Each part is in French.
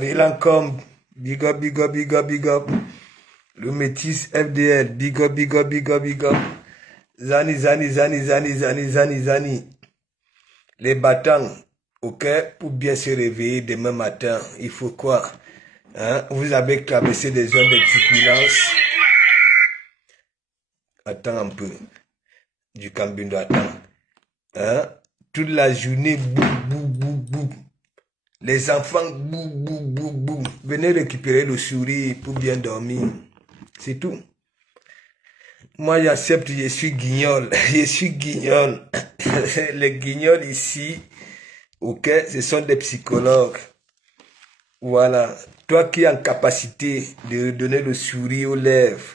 Rilancom, big up, big up, big up, big up. Le métis FDL, big up, big up, big up, big up. Zani, zani, zani, zani, zani, zani, zani. Les battants, ok, pour bien se réveiller demain matin, il faut quoi? Hein? Vous avez traversé des zones de turbulence. Attends un peu. Du Cambindo, attends. Hein? Toute la journée, boum, boum, boum, boum. Les enfants, boum, boum, boum, boum. Venez récupérer le souris pour bien dormir. C'est tout. Moi, j'accepte, je suis guignol. Je suis guignol. Les guignols ici, ok, ce sont des psychologues. Voilà. Toi qui es en capacité de donner le sourire aux lèvres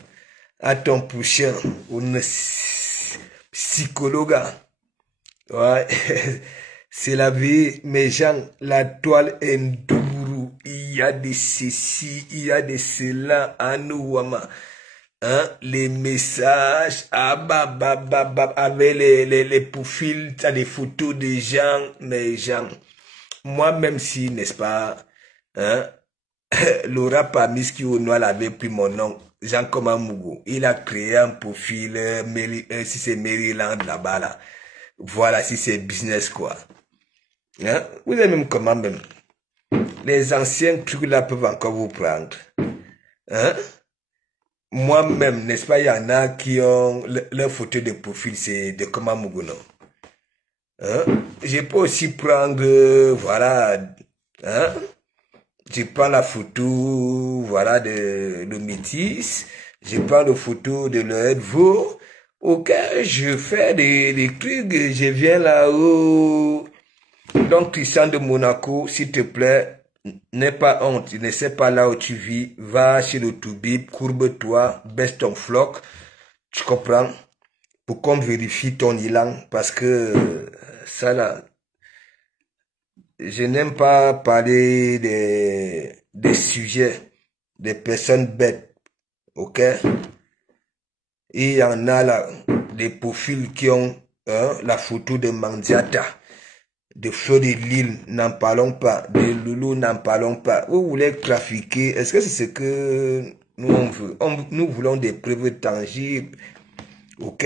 à ton prochain, un psychologue. Ouais. C'est la vie, mes gens, la toile est ndourou. Il y a des ceci, il y a des cela, anouama. Hein, les messages, avec les profils, t'as des photos des gens, mes gens. Moi, même si, n'est-ce pas, hein, Laura Pamiski au noir avait pris mon nom, Jean Komamougou. Il a créé un profil, si c'est Maryland là-bas, là. Voilà, si c'est business, quoi. Hein? Vous avez même comment même. Les anciens trucs là peuvent encore vous prendre. Hein? Moi-même, n'est-ce pas, il y en a qui ont leur photo de profil, c'est de Komamougou, non? Hein? Je peux aussi prendre, voilà, hein? Je prends la photo, voilà, de le métis. Je prends la photo de l'Edvo. Ok, je fais des trucs, je viens là-haut. Donc, Christian de Monaco, s'il te plaît, n'aie pas honte, ne sais pas là où tu vis, va chez le Toubib, courbe-toi, baisse ton floc, tu comprends, pour qu'on vérifie ton élan, parce que ça là, je n'aime pas parler des sujets, des personnes bêtes, ok? Il y en a là, des profils qui ont la photo de Mandiata. De Feu de Lille, n'en parlons pas. De Loulou, n'en parlons pas. Vous voulez trafiquer, est-ce que c'est ce que nous on veut? Nous voulons des preuves tangibles. Ok?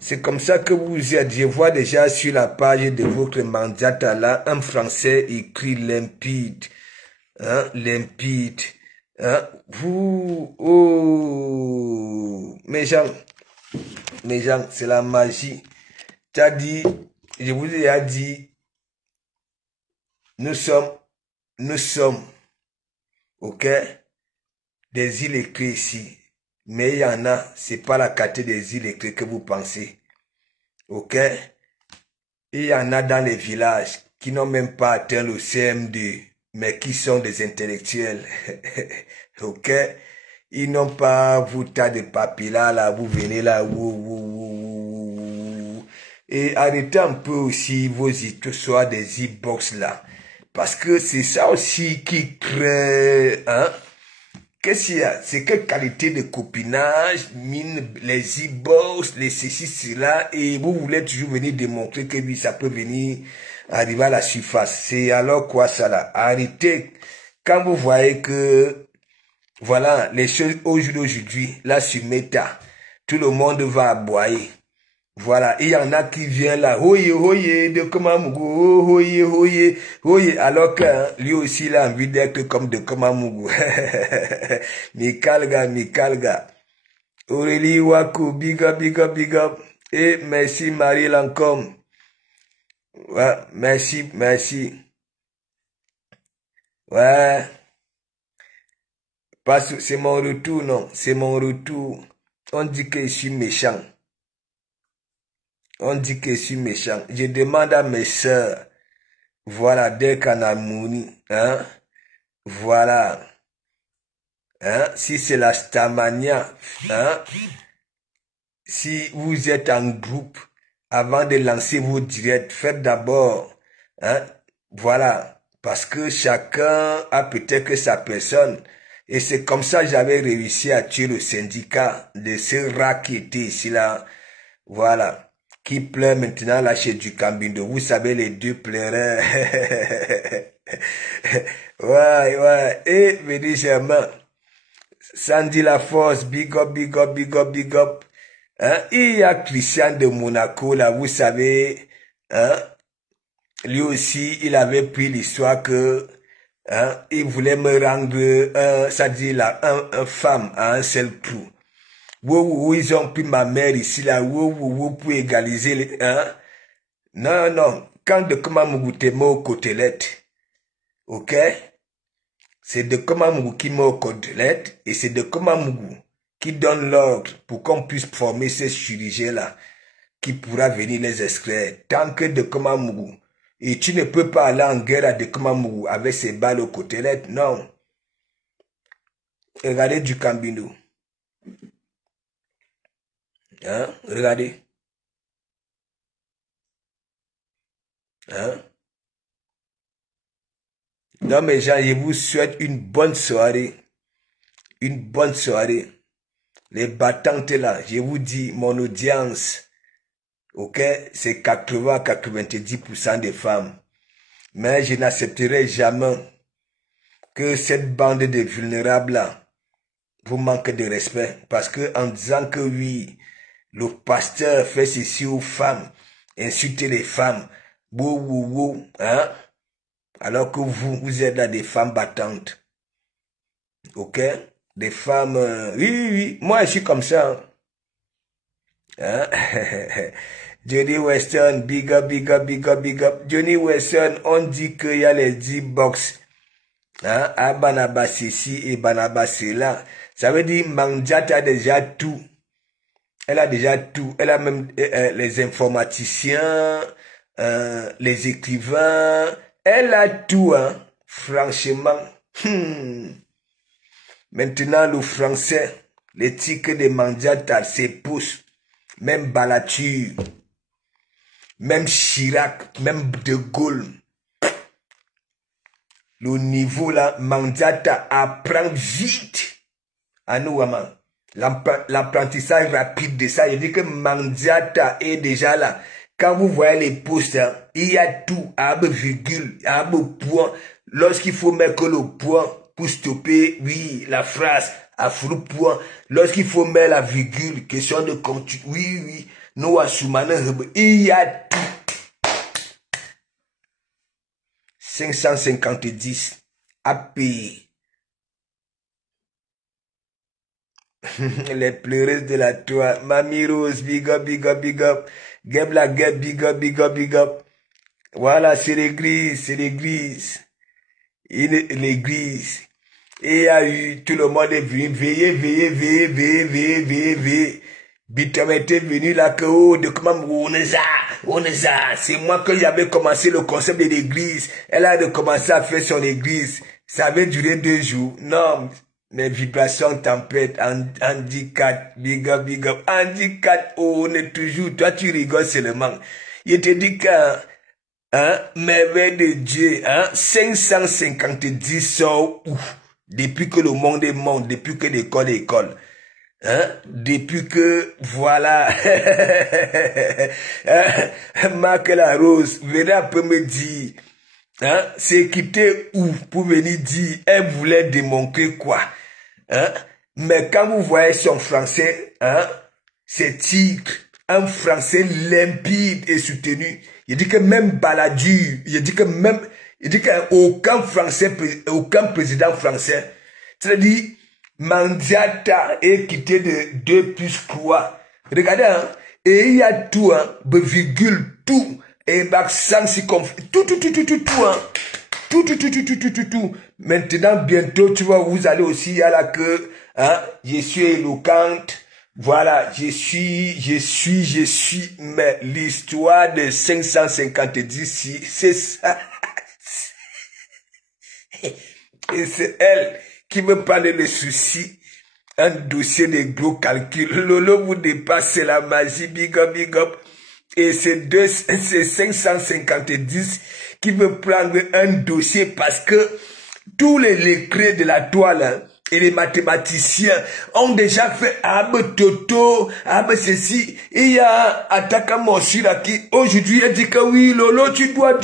C'est comme ça que vous êtes. Je vois déjà sur la page de votre mandata là, un français écrit limpide. Hein? Limpide. Hein? Vous, oh, mes gens, c'est la magie. Tu as dit, je vous ai dit, nous sommes, ok, des îles écrites ici. Mais il y en a, c'est pas la qualité des îles écrites que vous pensez. Ok? Il y en a dans les villages qui n'ont même pas atteint le CM2, mais qui sont des intellectuels. Ok? Ils n'ont pas vous tas de papiers là, vous venez là, et arrêtez un peu aussi vos histoires des e-box là. Parce que c'est ça aussi qui crée, hein? Qu'est-ce qu'il y a? C'est quelle qualité de copinage mine les e-box, les ceci, cela, et vous voulez toujours venir démontrer que oui, ça peut venir arriver à la surface. C'est alors quoi ça là? Arrêtez. Quand vous voyez que, voilà, les choses aujourd'hui, là sur Meta, tout le monde va aboyer. Voilà, il y en a qui viennent là, oye, oye, de Komamougou, oye, oye, oye, alors que hein, lui aussi il a envie d'être comme de Komamougou. Mikalga. Aurélie Wakou, big up, big up, big up. Et merci Marie Lancôme. Ouais, merci. Ouais. Parce que c'est mon retour, non, c'est mon retour. On dit que je suis méchant. On dit que je suis méchant. Je demande à mes sœurs, voilà, dès qu'en harmonie, hein, voilà, hein, si c'est la Stamania, hein, si vous êtes en groupe, avant de lancer vos directs, faites d'abord, hein, voilà, parce que chacun a peut-être que sa personne, et c'est comme ça que j'avais réussi à tuer le syndicat de ce rat qui était ici là, voilà. Qui pleure maintenant là chez du Cambindo. Vous savez, les deux pleureurs. Ouais, ouais. Et, mes dis Germain, Sandy La Force, big up, big up, big up, big up. Hein? Il y a Christian de Monaco, là, vous savez, hein? Lui aussi, il avait pris l'histoire que, hein, il voulait me rendre, ça dit là, un femme à un seul coup. Où ils ont pris ma mère ici, là, pour égaliser les, hein? Non, non, quand de comment me goûter aux côtelettes, ok? C'est de comment me qui aux côtelettes, et c'est de comment me qui donne l'ordre pour qu'on puisse former ces chirurgiens-là, qui pourra venir les extraire. Tant que de comment me et tu ne peux pas aller en guerre à de comment me avec ses balles aux côtelettes, non. Regardez du Cambino. Hein? Regardez. Hein? Non, mes gens, je vous souhaite une bonne soirée. Une bonne soirée. Les battantes là, je vous dis, mon audience, ok, c'est 80-90% des femmes. Mais je n'accepterai jamais que cette bande de vulnérables là vous manque de respect. Parce que en disant que oui, le pasteur fait ceci aux femmes, insulter les femmes, hein? Alors que vous êtes là des femmes battantes. Ok? Des femmes... oui, moi je suis comme ça. Hein? Johnny Weston, big up, big up, big up, big up. Johnny Weston, on dit qu'il y a les 10 box. Hein? À Banaba ceci et Banaba cela. Ça veut dire Mandiata a déjà tout. Elle a déjà tout. Elle a même les informaticiens, les écrivains. Elle a tout, hein. Franchement. Maintenant, le français, l'éthique de Mandiata s'épouse. Même Balature, même Chirac, même De Gaulle. Le niveau là, Mandiata apprend vite. À nous, l'apprentissage rapide de ça. Je dis que Mandiata est déjà là. Quand vous voyez les postes, hein, il y a tout, à virgule, à point. Lorsqu'il faut mettre le point pour stopper, oui, la phrase, à flou point. Lorsqu'il faut mettre la virgule, question de continu, oui, nous assumons, il y a tout. 550 à payer. Les pleureuses de la toile. Mamie Rose, big up, big up, big up. Geb la Geb, big up, big up, big up. Voilà, c'est l'église, c'est l'église. L'église. Et il y a eu, tout le monde est venu, veillez. Bitam était venu là, que, oh, de comment, on est ça. C'est moi que j'avais commencé le concept de l'église. Elle a commencé à faire son église. Ça avait duré 2 jours. Non, mes vibrations tempête, handicap, big up, handicap, oh, on est toujours, toi tu rigoles seulement. Je te dis que, hein, merveille de Dieu, hein, 550 sont où? Depuis que le monde est monde, depuis que l'école est école. Hein? Depuis que, voilà, Marc la Rose, venez un peu me dire, hein, c'est quitté où pour venir dire, elle voulait démontrer quoi, hein? Mais quand vous voyez son français, hein, c'est tigre, un français limpide et soutenu. Il dit que même Balladur, il dit qu'aucun français, aucun président français, c'est-à-dire, Mandiata est quitté de 2 + 3. Regardez, hein, et il y a tout, hein, virgule, tout, et accent si tout, hein, tout. Maintenant, bientôt, tu vois, vous allez aussi à la queue, hein, je suis éloquente, voilà, je suis, mais l'histoire de 550 c'est ça. Et c'est elle qui me parle de soucis, un dossier de gros calculs. Lolo vous dépasse, c'est la magie, big up. Et c'est 550 qui veut prendre un dossier parce que tous les crés de la toile, hein, et les mathématiciens ont déjà fait Abe Toto, Abe ceci. Et il y a Ataka Moshira qui aujourd'hui a dit que oui, Lolo, tu dois.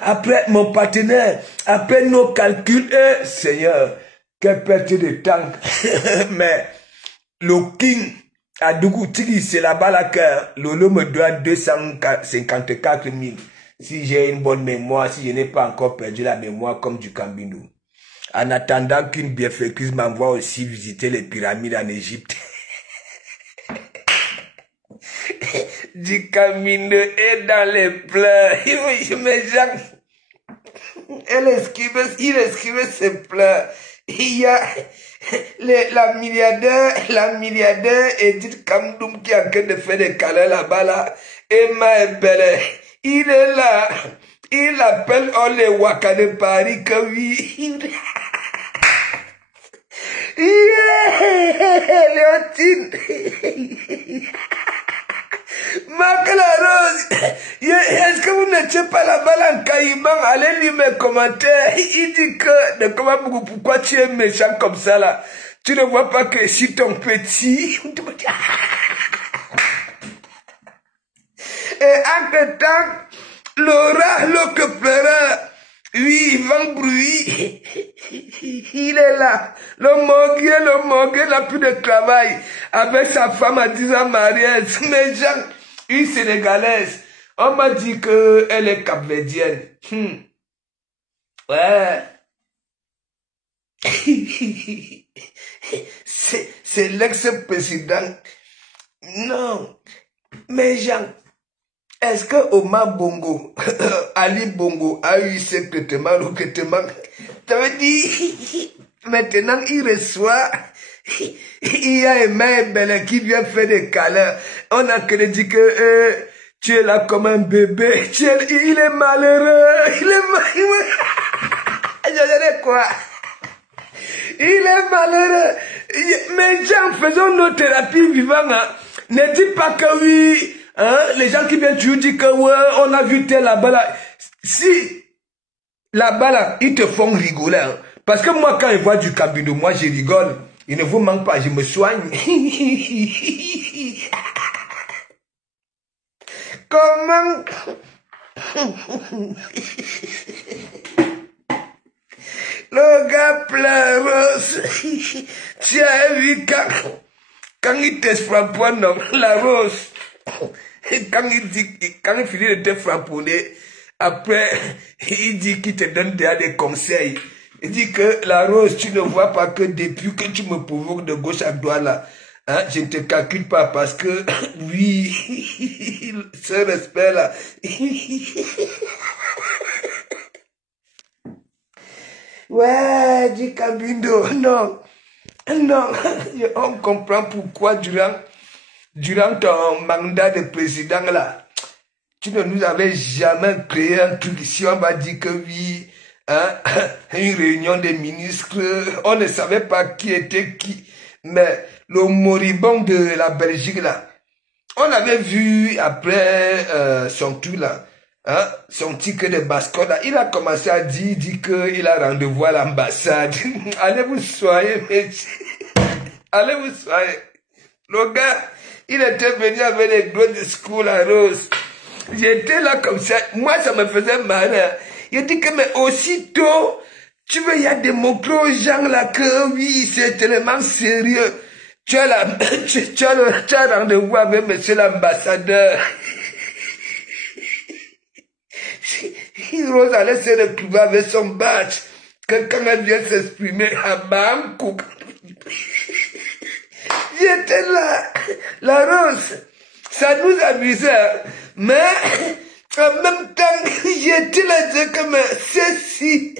Après mon partenaire, après nos calculs, Seigneur, quelle perte de temps. Mais le King, à Dougou-Tigi, c'est là-bas là que Lolo me doit 254 000. Si j'ai une bonne mémoire, si je n'ai pas encore perdu la mémoire comme du Cambindo. En attendant qu'une bienfaitrice m'envoie aussi visiter les pyramides en Égypte. Du Cambindo est dans les pleurs. Mais Jacques, il esquivait ses pleurs. Il y a la milliardaire Edith Kamdoum qui est en train de faire des câlins là-bas là. Emma est belle. Il est là. Il appelle les Waka de Paris que oui. Léontine. Marc la Rose. Est-ce que vous n'étiez pas là-bas en Caïman? Allez lire mes commentaires. Il dit que, de comment pourquoi tu es méchant comme ça là? Tu ne vois pas que si ton petit. Et entre-temps, Laura, l'autre pleureur, oui, Yvan Bruy, il est là. Le morgue n'a plus de travail. Avec sa femme à 10 ans mariée. Mais Jean, une Sénégalaise, on m'a dit qu'elle est capverdienne. Ouais. C'est l'ex-président. Non. Mais Jean, est-ce que Omar Bongo, Ali Bongo a eu ce traitement, le traitement? Ça veut dire, maintenant il reçoit, il y a un mec belle qui vient faire des câlins. On a dit que tu es là comme un bébé, il est malheureux, il est malheureux. Je dirais quoi? Il est malheureux. Mais Jean, faisons nos thérapies vivantes. Hein. Ne dis pas que oui. Hein, les gens qui viennent toujours dire que ouais, on a vu tel là-bas là. Si là-bas là, ils te font rigoler. Hein. Parce que moi, quand ils voient du Cambindo, moi je rigole. Il ne vous manque pas, je me soigne. Comment? Le gars pleure. Tu as vu quand il te frappe, non, la rose. Quand il finit de te frapponner, après, il dit qu'il te donne des conseils. Il dit que la rose, tu ne vois pas que depuis que tu me provoques de gauche à droite là, hein, je ne te calcule pas parce que, oui, ce respect là. Ouais, du Cambindo, non, on comprend pourquoi durant ton mandat de président là, tu ne nous avais jamais créé un truc ici, on va dire que oui, hein, une réunion des ministres, on ne savait pas qui était qui, mais le moribond de la Belgique là, on avait vu après son tour là, hein, son ticket de mascotte là, il a commencé à dire qu'il a rendez-vous à l'ambassade. Allez vous soigner, messieurs. Allez vous soigner. Le gars, il était venu avec les gros discours à Rose. J'étais là comme ça. Moi, ça me faisait mal. Hein. Il dit que, mais aussitôt, tu veux y a démontrer aux gens là que oui, c'est tellement sérieux. Tu as rendez-vous avec monsieur l'ambassadeur. Rose allait se retrouver avec son badge. Quelqu'un a vient s'exprimer à Bangkok. J'étais là, la Rose, ça nous amusait, mais en même temps, j'étais là, comme ceci.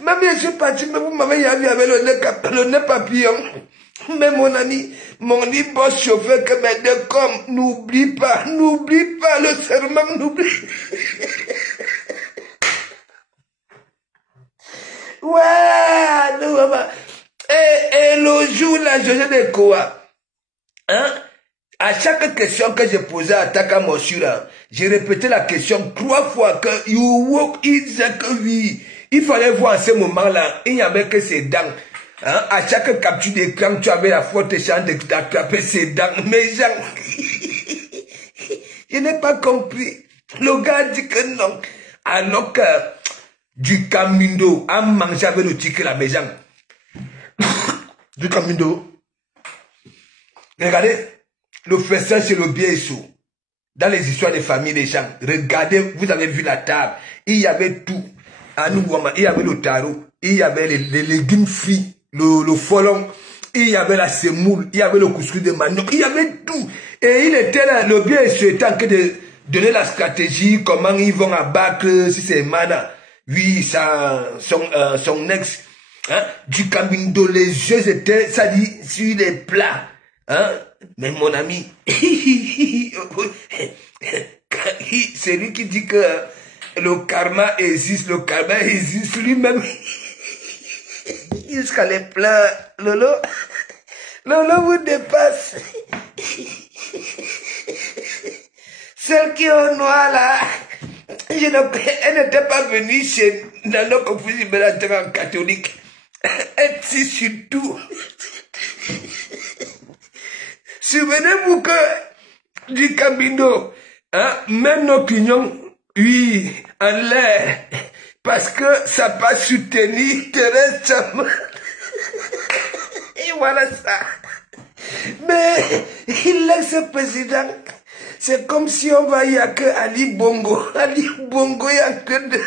Même je suis parti, mais vous m'avez vu avec le nez papillon. Mais mon ami, mon boss chauffeur que mes deux comme, n'oublie pas le serment, n'oublie. Ouais, nous, et le jour là, je dis quoi? Hein? À chaque question que je posais à Taka Moshura, j'ai répété la question 3 fois que you walk in the oui. Il fallait voir en ce moment-là, il n'y avait que ses dents. Hein? À chaque capture d'écran, tu avais la forte chance d'attraper ses dents. Mais Jean, je n'ai pas compris. Le gars dit que non. Alors que du camindo a mangé avec le ticket la maison. Du camindo. Regardez, le festin c'est le bien sous. Dans les histoires de famille des gens, regardez, vous avez vu la table. Il y avait tout. À nous, il y avait le tarot, il y avait les légumes frits, le folon, il y avait la semoule, il y avait le couscous de manioc, il y avait tout. Et il était là, le bien sous en train de donner la stratégie, comment ils vont abattre, si c'est Mana, oui, son ex, hein, du camindo, les yeux étaient, ça dit, sur les plats, hein, mais mon ami, c'est lui qui dit que le karma existe lui-même, jusqu'à les plats, Lolo vous dépasse. Celle qui est au noir là, elle n'était pas venue chez Nano Confusi Belatera catholique. Elle dit surtout. Souvenez-vous que du Camino, hein, même nos pignons, oui, en l'air, parce que ça pas soutenu Thérèse Chama. Et voilà ça. Mais l'ex-président, c'est comme si on voyait que Ali Bongo. Ali Bongo est en train de...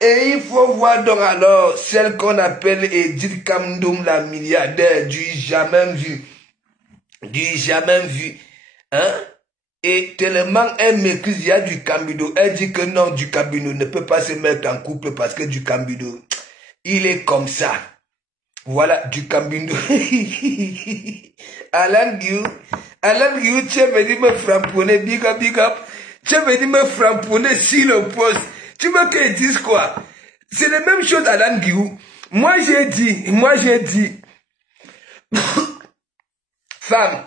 Et il faut voir donc alors celle qu'on appelle Edith Kamdoum, la milliardaire du jamais vu. Du jamais vu. Hein? Et tellement elle maîtrise, il y a du Cambido. Elle dit que non, du Cambido ne peut pas se mettre en couple parce que du Cambido, il est comme ça. Voilà, du Cambindo. Alan Guillou, tu es venu me framponner, big up. Tu es venu me framponner sur le poste. Tu veux qu'ils disent quoi? C'est la même chose, Alan Guillou. Moi j'ai dit, femme,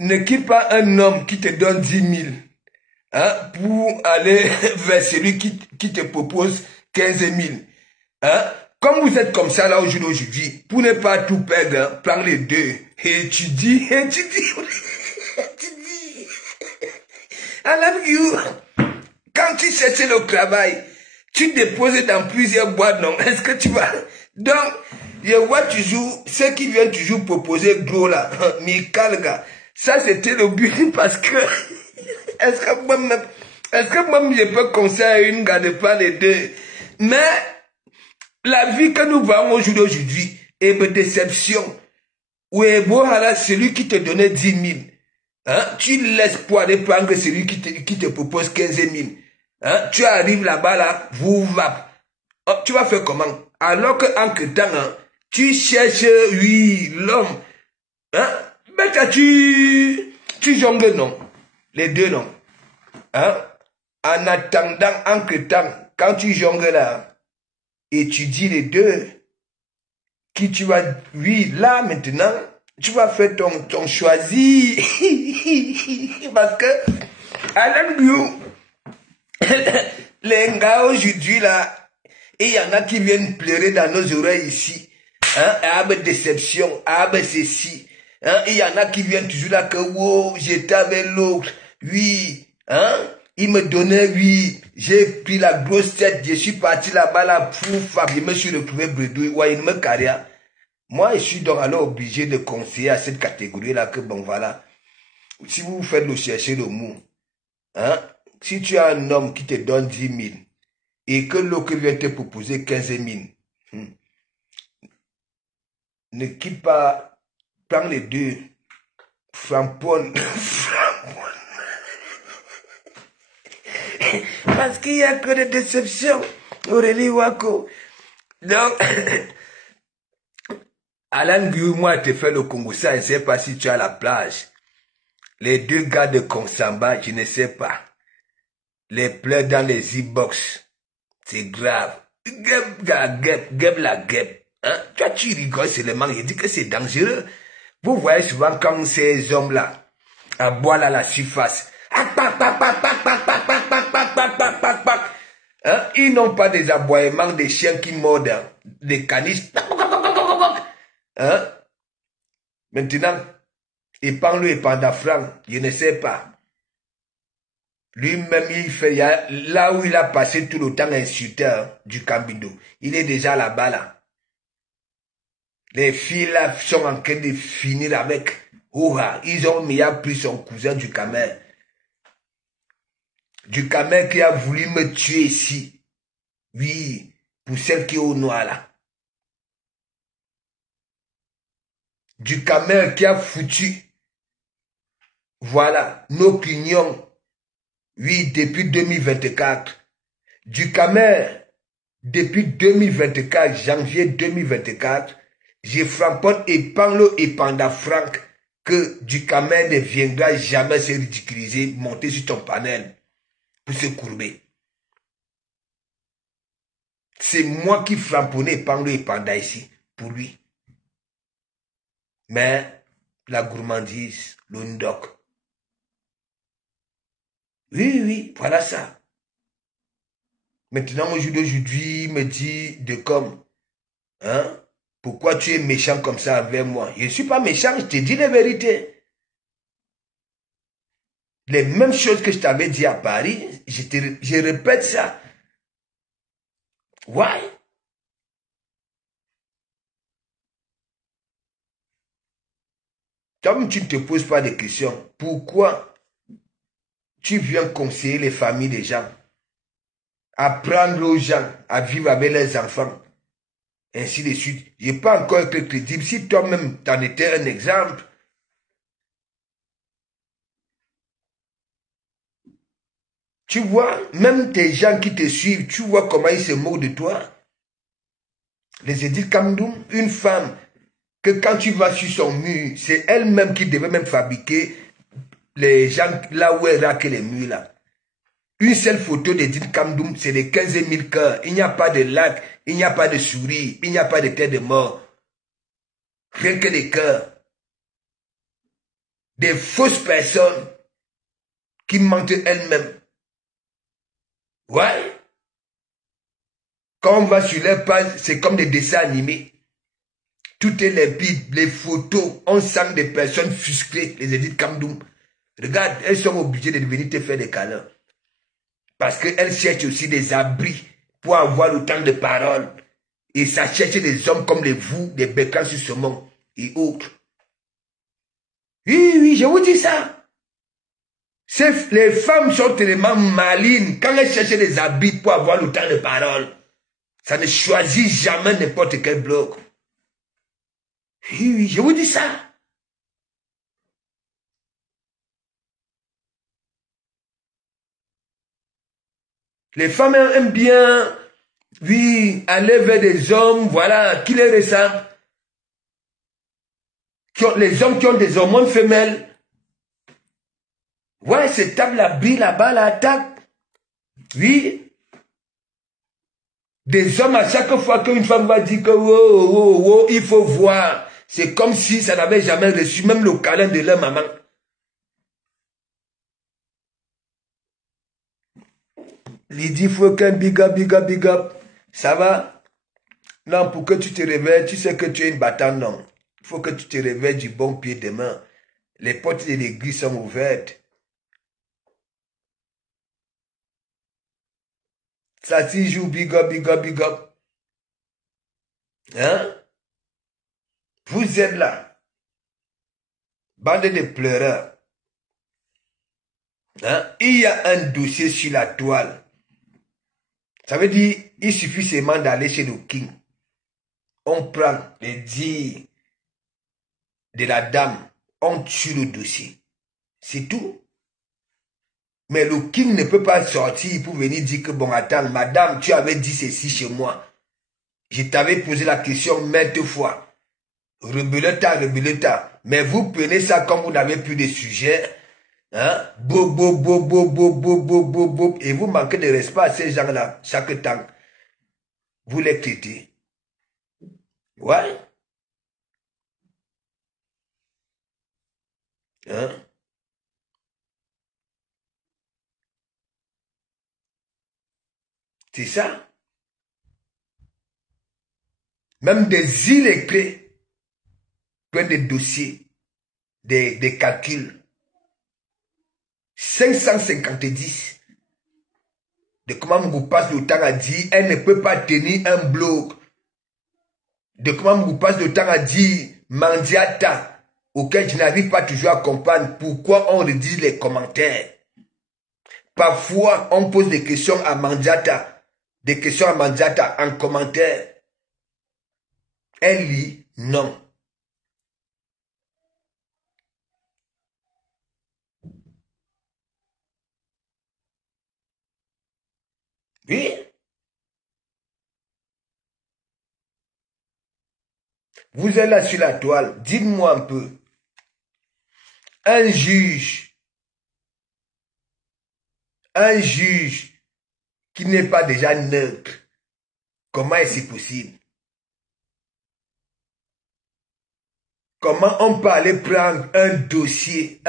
ne quitte pas un homme qui te donne 10 000 hein, pour aller vers celui qui te propose 15 000. Hein? Comme vous êtes comme ça là aujourd'hui, pour ne pas tout perdre, hein, prends les deux. Et tu dis. Alan Guillou, quand tu cherches le travail, tu déposes dans plusieurs boîtes, non? Est-ce que tu vas... Donc, je vois toujours, ceux qui viennent toujours proposer gros là, Mikalga, ça c'était le but parce que... Est-ce que moi je peux conseiller une gars de prendre les deux? Mais... La vie que nous voyons aujourd'hui est une déception. Oui, Bohara, celui qui te donnait 10 000. Hein? Tu laisses pour aller prendre celui qui te propose 15 000. Hein? Tu arrives là-bas, là, oh, tu vas faire comment? Alors qu'en temps, hein, tu cherches, oui, l'homme. Hein? Mais tu jongles, non? Les deux, non? Hein? En attendant, en temps, quand tu jongles là, et tu dis les deux, qui tu vas, oui, là, maintenant, tu vas faire ton choisi. Parce que, Alan Guillou, les gars aujourd'hui, là, il y en a qui viennent pleurer dans nos oreilles ici. Hein, avec déception, avec ceci. Hein, il y en a qui viennent toujours là que, wow, j'étais avec l'autre. Oui, hein. Il me donnait, oui, j'ai pris la grosse tête, je suis parti là-bas, là, pouf, je me suis retrouvé bredouille, ouais, il me carrière. Moi, je suis donc alors obligé de conseiller à cette catégorie-là que, bon, voilà, si vous faites le chercher le mot, hein, si tu as un homme qui te donne 10 000 et que l'autre vient te proposer 15 000, ne quitte pas, prends les deux, framponne. Parce qu'il n'y a que des déceptions, Aurélie Wako. Donc, Alan Guillou, moi, te fait le Congo, ça, je ne sais pas si tu as la plage. Les deux gars de Konsamba, je ne sais pas. Les pleurs dans les e-box, c'est grave. Geb la guêpe. Hein? Toi, tu rigoles seulement, je dis que c'est dangereux. Vous voyez souvent comme ces hommes-là, à boire à la surface. Hein? Ils n'ont pas des aboiements des chiens qui mordent, des canisses. Hein? Maintenant, épargne-le et Pandafran, je ne sais pas. Lui-même, il fait, là où il a passé tout le temps insulteur du Cambindo, il est déjà là-bas, là. Les filles, là, sont en train de finir avec Ouha. Ils ont mis à pris son cousin du Camer. Du Camer qui a voulu me tuer ici. Oui, pour celle qui est au noir, là. Du Camer qui a foutu, voilà, nos clignons. Oui, depuis 2024. Du Camer, depuis 2024, janvier 2024, je framponne et Panlo et Panda Franck que du Camer ne viendra jamais se ridiculiser, monter sur ton panel pour se courber. C'est moi qui framponnais Panlo et Panda ici, pour lui. Mais la gourmandise, le ndoc. Oui, oui, voilà ça. Maintenant, au jour d'aujourd'hui, il me dit de comme, hein, pourquoi tu es méchant comme ça envers moi? Je ne suis pas méchant, je te dis la vérité. Les mêmes choses que je t'avais dit à Paris, je répète ça. Why? Comme tu ne te poses pas de questions, pourquoi tu viens conseiller les familles des gens, apprendre aux gens à vivre avec leurs enfants, ainsi de suite? Je n'ai pas encore été crédible. Si toi-même t'en étais un exemple, tu vois, même tes gens qui te suivent, tu vois comment ils se moquent de toi. Les Edith Kamdoum, une femme que quand tu vas sur son mur, c'est elle-même qui devait même fabriquer les gens là où elle raque les murs là. Une seule photo d'Edith Kamdoum, c'est de 15 000 cœurs. Il n'y a pas de lac, il n'y a pas de souris, il n'y a pas de tête de mort. Rien que des cœurs. Des fausses personnes qui mentent elles-mêmes. Ouais. Quand on va sur leur page, c'est comme des dessins animés. Tout est limpide, les photos, on sent des personnes fusquées, les Edith Kamdoum. Regarde, elles sont obligées de venir te faire des câlins. Parce qu'elles cherchent aussi des abris pour avoir le temps de parole. Et ça cherche des hommes comme les vous, des bécans sur ce monde et autres. Oui, oui, je vous dis ça. Les femmes sont tellement malines quand elles cherchent des habits pour avoir le temps de parole. Ça ne choisit jamais n'importe quel bloc. Oui, oui, je vous dis ça. Les femmes aiment bien, oui, aller vers des hommes, voilà, qui les ressemblent. Les hommes qui ont des hormones femelles. Ouais, c'est tape la bille là-bas, l'attaque. Oui. Des hommes, à chaque fois qu'une femme va dire que oh, oh, oh, il faut voir. C'est comme si ça n'avait jamais reçu même le câlin de leur maman. Lydie, il faut qu'un big up, big up, big up. Ça va? Non, pour que tu te réveilles, tu sais que tu es une battante, non. Il faut que tu te réveilles du bon pied demain. Les portes de l'église sont ouvertes. Ça s'y joue, big up, big up, big up. Hein? Vous êtes là. Bande de pleureurs. Hein? Il y a un dossier sur la toile. Ça veut dire, il suffit seulement d'aller chez le king. On prend les dires de la dame. On tue le dossier. C'est tout. Mais le king ne peut pas sortir pour venir dire que, bon, attends, madame, tu avais dit ceci chez moi. Je t'avais posé la question maintes fois. Rebeleta, rebeleta. Mais vous prenez ça comme vous n'avez plus de sujet. Hein? Boum, boum, boum, boum, boum, boum, boum, boum, boum. Et vous manquez de respect à ces gens-là chaque temps. Vous les traitez. Ouais. Hein? C'est ça. Même des illettrés prennent des dossiers, des calculs. 550 de comment Mougou passe le temps à dire elle ne peut pas tenir un bloc. De comment Mougou passe le temps à dire Mandiata, auquel je n'arrive pas toujours à comprendre pourquoi on rédige les commentaires. Parfois, on pose des questions à Mandiata, en commentaire. Elle lit non. Oui. Vous êtes là sur la toile. Dites-moi un peu. Un juge qui n'est pas déjà neutre, comment est-ce possible? Comment on peut aller prendre un dossier,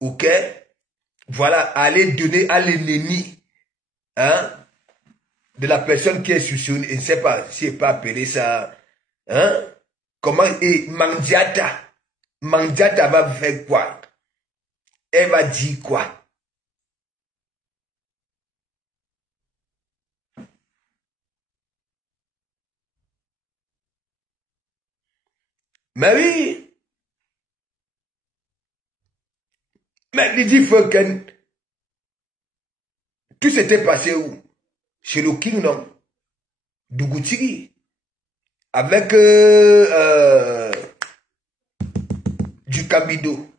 ok? Voilà, aller donner à l'ennemi, hein, de la personne qui est soupçonnée, je ne sais pas si elle peut appeler ça, hein? Comment, et Mandiata va faire quoi? Elle va dire quoi? Mais oui. Mais Lydie Foken, tout s'était passé où? Chez le King, non? Dougoutigui. Avec du Camino.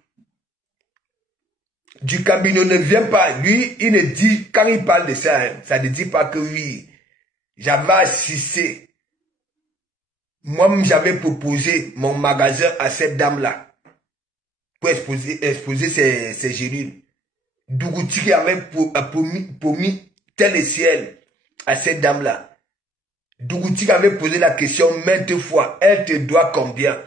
Du Camino ne vient pas. Lui, il ne dit, quand il parle de ça, hein, ça ne dit pas que oui. J'avais assisté. Moi-même, j'avais proposé mon magasin à cette dame-là pour exposer ses gélules. Dougoutigui avait promis tel et ciel à cette dame-là. Dougoutigui avait posé la question maintes fois. Elle te doit combien?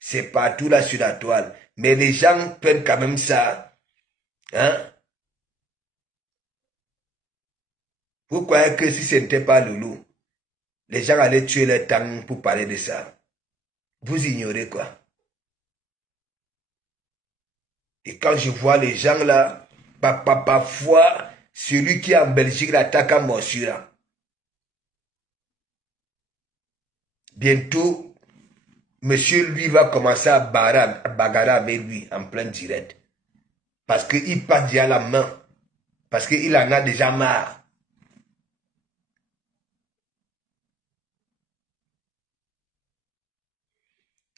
C'est partout là sur la toile. Mais les gens prennent quand même ça. Hein? Vous croyez que si ce n'était pas Loulou, les gens allaient tuer leur temps pour parler de ça? Vous ignorez quoi? Et quand je vois les gens là, parfois, celui qui est en Belgique l'attaque à morsure. Bientôt, monsieur lui va commencer à bagarrer avec lui en plein direct. Parce qu'il passe déjà la main. Parce qu'il en a déjà marre.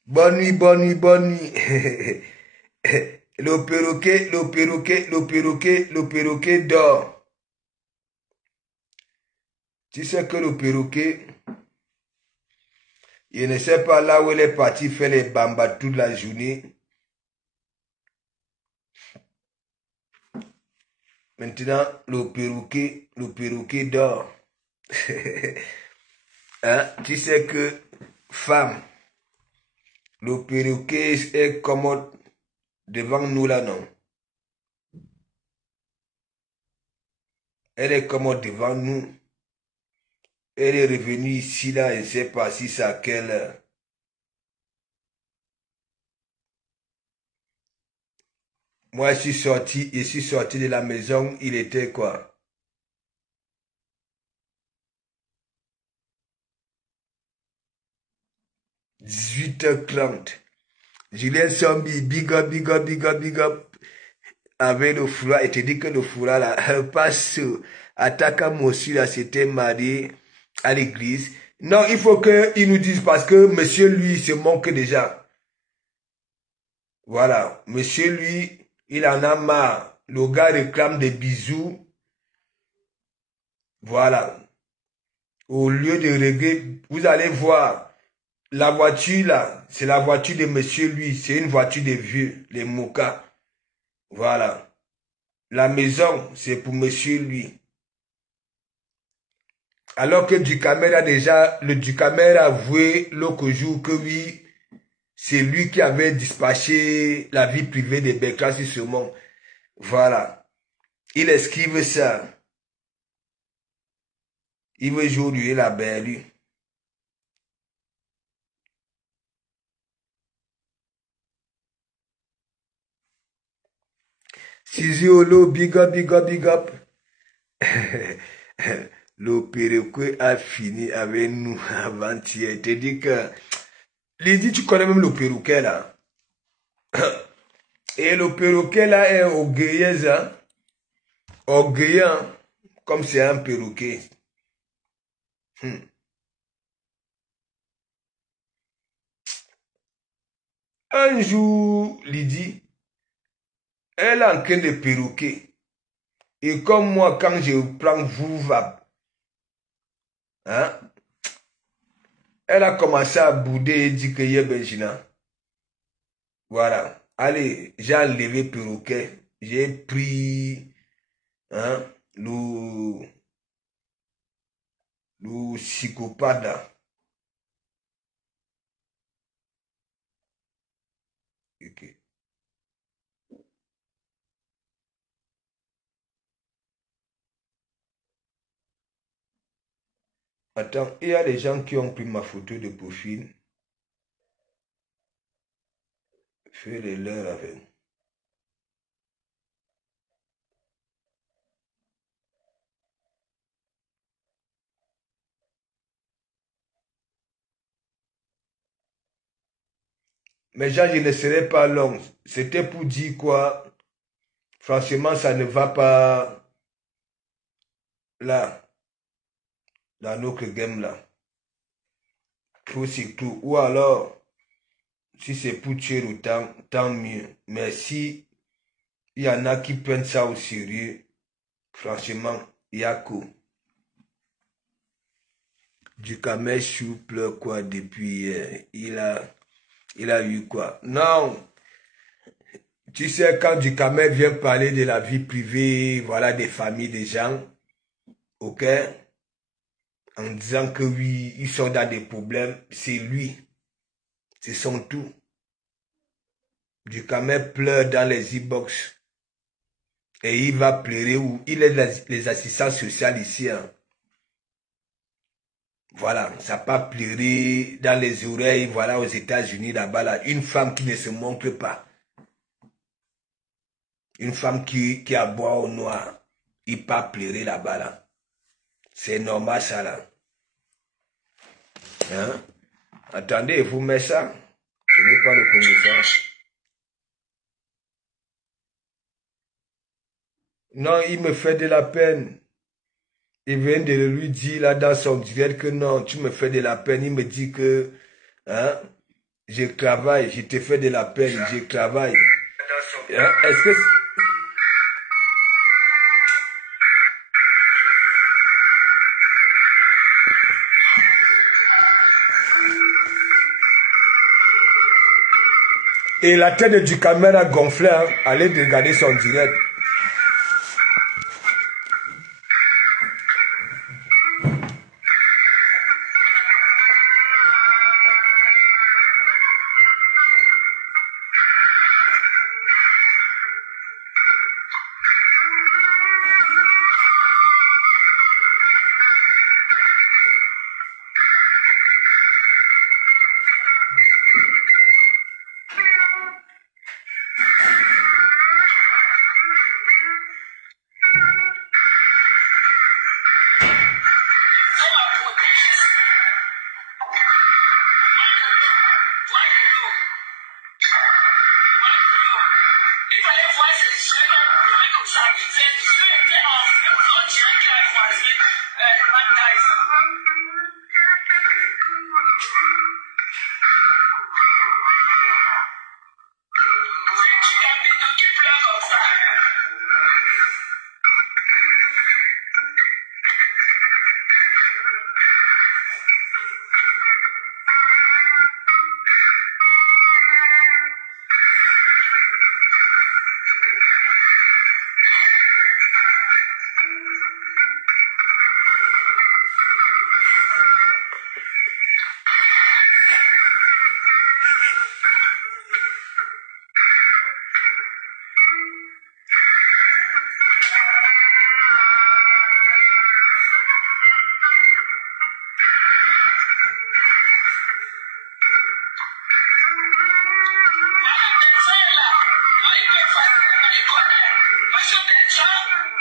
Bonne nuit, bonne nuit, bonne nuit. Le perroquet dort. Tu sais que le perroquet, il ne sait pas là où il est parti faire les bambas toute la journée. Maintenant, le perroquet dort. Hein? Tu sais que, femme, le perroquet est commode devant nous là, non? Elle est commode devant nous. Elle est revenue ici là, je ne sais pas si c'est à quelle heure. Moi, je suis sorti de la maison, il était quoi? 18h30. Julien Sombi, big up. Avec le foulard, et te dit que le foulard là, passe, attaque à Mossu là, c'était marié à l'église. Non, il faut qu'il nous dise parce que monsieur lui se moque déjà. Voilà, monsieur lui, il en a marre. Le gars réclame des bisous. Voilà. Au lieu de régler, vous allez voir, la voiture là, c'est la voiture de monsieur lui, c'est une voiture de vieux, les mokas. Voilà. La maison, c'est pour monsieur lui. Alors que Ducamer a déjà, le Ducamer a avoué l'autre jour que oui, c'est lui qui avait dispatché la vie privée des Bekla sur ce monde. Voilà. Il esquive ça. Il veut jouer la belle. Siziolo, big up, big up, big up. Le perroquet a fini avec nous avant-hier. Tu dis que... Lydie, tu connais même le perroquet là. Et le perroquet là est orgueilleux, hein. Orgueilleux, comme c'est un perroquet. Un jour, Lydie, elle est en train de perroquet. Et comme moi, quand je prends Vouvab, hein, elle a commencé à bouder et dit que y a Benjina. Voilà. Allez, j'ai enlevé perroquet. J'ai pris hein, le psychopathe là. Okay. Attends, il y a des gens qui ont pris ma photo de profil. Fais les leurs avec. Mais gens, je ne serai pas long. C'était pour dire quoi? Franchement, ça ne va pas là, dans notre game là. Trop surtout. Ou alors, si c'est pour tuer le temps, tant mieux. Mais si il y en a qui prennent ça au sérieux, franchement, il y a quoi? Ducamel Chou pleure quoi depuis hier? Il a eu quoi? Non! Tu sais, quand Ducamel vient parler de la vie privée, voilà, des familles des gens, ok? En disant que oui, ils sont dans des problèmes, c'est lui. C'est son tout. Ducamel pleure dans les e-box. Et il va pleurer où? Il est les assistants sociaux ici. Hein. Voilà, ça pas pleurer dans les oreilles, voilà, aux États-Unis, là-bas, là, une femme qui ne se montre pas. Une femme qui a boire au noir, il pas pleurer là-bas, là. C'est normal, ça, là. Hein? Attendez, vous mettez ça. Ce n'est pas le commissaire. Non, il me fait de la peine. Il vient de lui dire là dans son direct que non, tu me fais de la peine. Il me dit que hein, je travaille, je te fais de la peine, je travaille. Hein, est-ce que... Et la tête du caméra gonflée, hein, allez regarder son direct.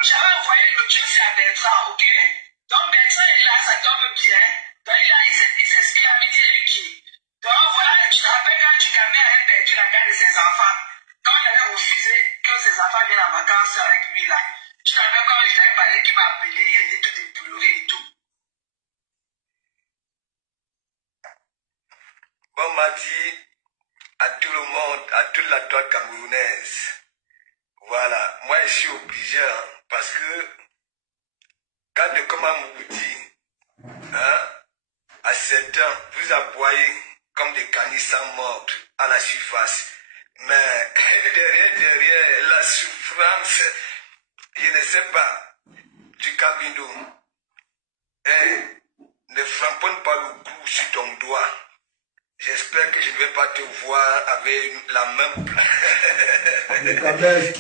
J'avais envoyé le jersey à Bertrand, ok? Donc Bertrand est là, ça tombe bien. Donc il avait dit qui? Donc voilà, tu te rappelles quand Djukame avait perdu la garde de ses enfants. Quand il avait refusé que ses enfants viennent en vacances avec lui là. Tu te rappelles quand il avait parlé qu'il m'a appelé, il était tout épuré et tout. On m'a dit à tout le monde, à toute la toile camerounaise, voilà, moi je suis obligé, hein, parce que quand de comment Moukouti, hein, à 7 ans, vous aboyez comme des canissants morts à la surface. Mais derrière la souffrance, je ne sais pas, du Kabindo, hein, ne framponne pas le cou sur ton doigt. J'espère que je ne vais pas te voir avec la même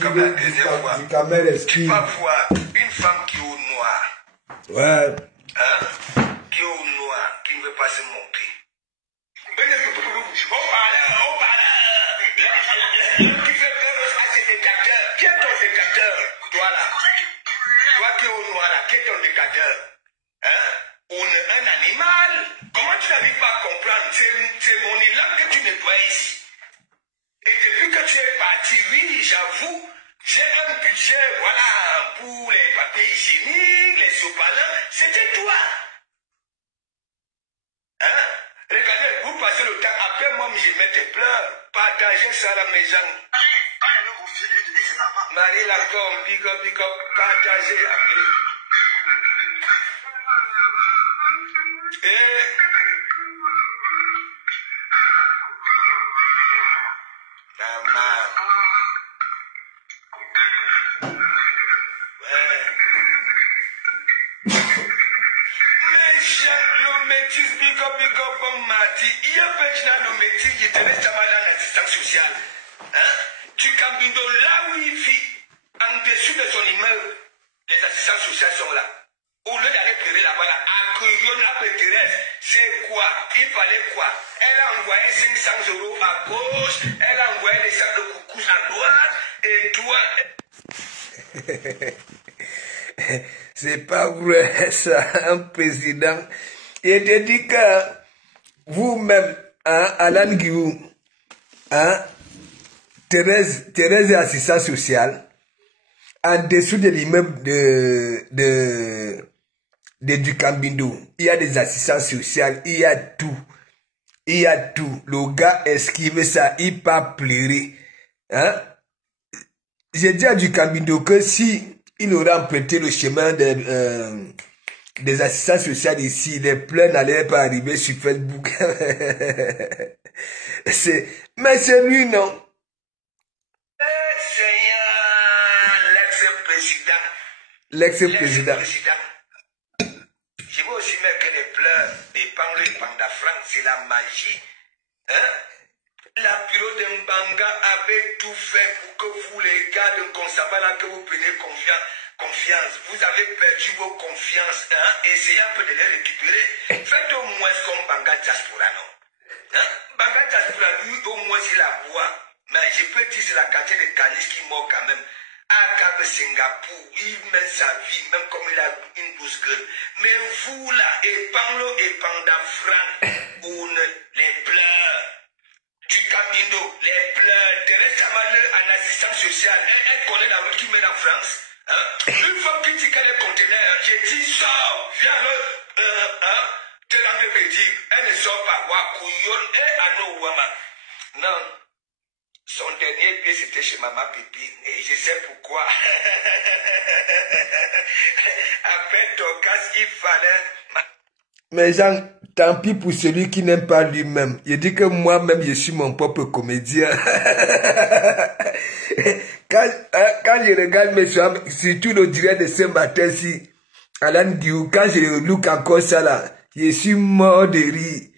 comme la dernière fois. Tu vas voir une femme qui est au noir. Ouais. Hein? Qui est au noir, qui ne veut pas se montrer. On parle. Qui fait peur à ses dictateurs. Qui est ton dictateur? Toi là. Toi qui es au noir là, qui est ton dictateur? Hein? Un animal. Comment tu n'arrives pas à comprendre? C'est mon élan que tu nettoies ici. Et depuis que tu es parti, oui, j'avoue, j'ai un budget, voilà, pour les papiers hygiéniques, les sopalins, c'était toi. Hein? Regardez, vous passez le temps, après moi, je mets tes pleurs, partagez ça à la maison. Marie Lacombe, big up, partagez, appelez. Et maman. Ouais. Mais le métis, big up, comme m'a dit, il y a un le métis qui te laisse mal en assistance sociale. Hein? Du Kabindo, là où il vit, en dessous de son immeuble, les assistances sociales sont là. Au lieu d'aller pleurer là-bas, accueillons la Thérèse, c'est quoi? Il fallait quoi? Elle a envoyé 500 € à gauche, elle a envoyé les sacs de coucou à droite, et toi... C'est pas vrai, ça, un président. Il te dit que vous-même, hein, Alan Guillou, hein, Thérèse est assistante sociale, en dessous de l'immeuble du Kabindo, il y a des assistants sociaux, il y a tout. Il y a tout. Le gars esquive ça, il pas pleurer. Hein? J'ai dit à du Kabindo que si il aurait emprunté le chemin des assistants sociaux ici, les pleurs n'allaient pas arriver sur Facebook. Mais c'est lui, non? L'ex-président. Je veux aussi mettre que les pleurs des Pandafranc, c'est la magie. Hein? La bureau de Mbanga avait tout fait pour que vous, les gars de Konsabala, que vous preniez confiance. Vous avez perdu vos confiances. Hein? Essayez un peu de les récupérer. Faites au moins comme Banga Diaspora, non? Hein? Banga Diaspora, lui, au moins, il la voit. Mais je peux dire que c'est la quartier de Canis qui mord quand même. À Cap Singapour, il met sa vie, même comme il a une douce gueule. Mais vous là, et Panglo et Pandafran, les pleurs, du Kabindo, les pleurs, Thérèse Samaleu en assistance sociale, elle connaît la route qui mène en France. Hein? Une fois que tu les conteneurs, j'ai dit sors, viens te l'enlever crédit, elle ne sort pas, Wakouyon et Ano Wama. Non. Son dernier pied, c'était chez Maman Pipi. Et je sais pourquoi. Après ton casse, il fallait... Mais Jean, tant pis pour celui qui n'aime pas lui-même. Il dit que moi-même, je suis mon propre comédien. Quand je regarde mes chambres, surtout le direct de ce matin-ci, Alan Guillou, quand je look encore ça là, je suis mort de rire.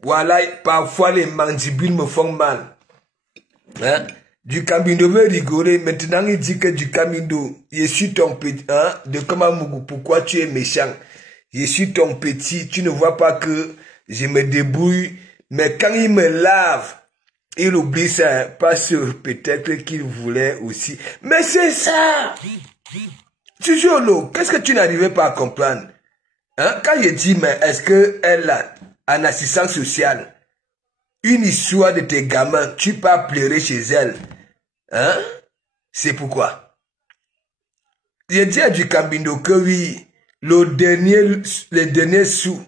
Voilà, parfois les mandibules me font mal. Hein? Du Kabindo veut rigoler. Maintenant, il dit que du Kabindo, je suis ton petit. Hein? De comment Mougou, pourquoi tu es méchant? Je suis ton petit. Tu ne vois pas que je me débrouille. Mais quand il me lave, Il oublie ça parce que peut-être qu'il voulait aussi. Mais c'est ça. Toujours, qu'est-ce que tu n'arrivais pas à comprendre? Hein? Quand je dis, mais est-ce qu'elle a un assistant social, une histoire de tes gamins, tu peux pleurer chez elle? Hein? C'est pourquoi. J'ai dit à du Cambindo que oui, le dernier sou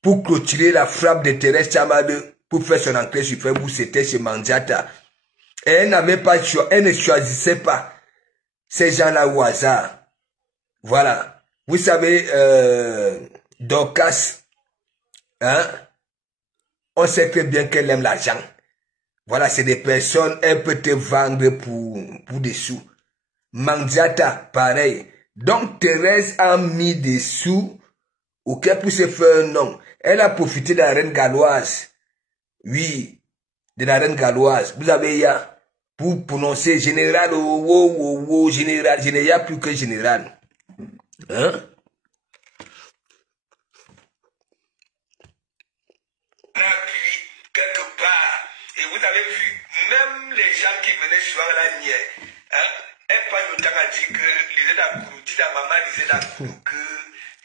pour clôturer la frappe de Thérèse Chamade pour faire son entrée sur Facebook, c'était chez Mandiata. Et elle n'avait pas choix, elle ne choisissait pas ces gens-là au hasard. Voilà. Vous savez, Dorcas, hein, on sait très bien qu'elle aime l'argent. Voilà, c'est des personnes, elle peut te vendre pour des sous. Mandiata, pareil. Donc, Thérèse a mis des sous, ok, pour se faire un nom. Elle a profité de la reine galloise. Oui, de la reine galloise. Vous avez, pour prononcer général, général, il n'y a plus que général. Hein? Quelque part, et vous avez vu, même les gens qui venaient souvent la nier, hein, elle passe le temps à dire que Lisée Dakourou, dit la maman Lisée Dakourou que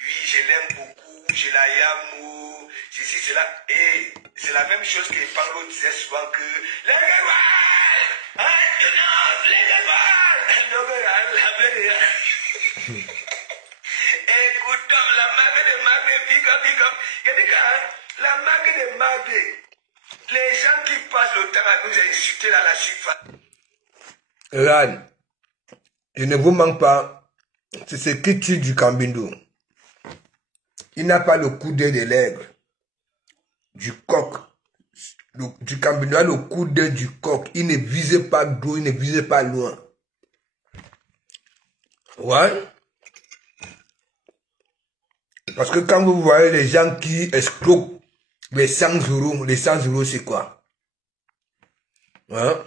oui, je l'aime beaucoup, je la aime, ceci, cela, et c'est la même chose que Panglo disait souvent que les Grégoires, hein, les Grégoires, écoute, la mague de mague, big up, il y a des gars, la mague de mague. Les gens qui passent le temps à nous insulter dans la surface. Regarde, je ne vous manque pas. C'est ce qui tue du Cambindo. Il n'a pas le coup d'œil de l'aigle, du coq. Du Cambindo a le coup d'œil du coq. Il ne visait pas d'où, il ne visait pas loin. Ouais. Parce que quand vous voyez les gens qui escroquent les 100 euros, c'est quoi? Hein?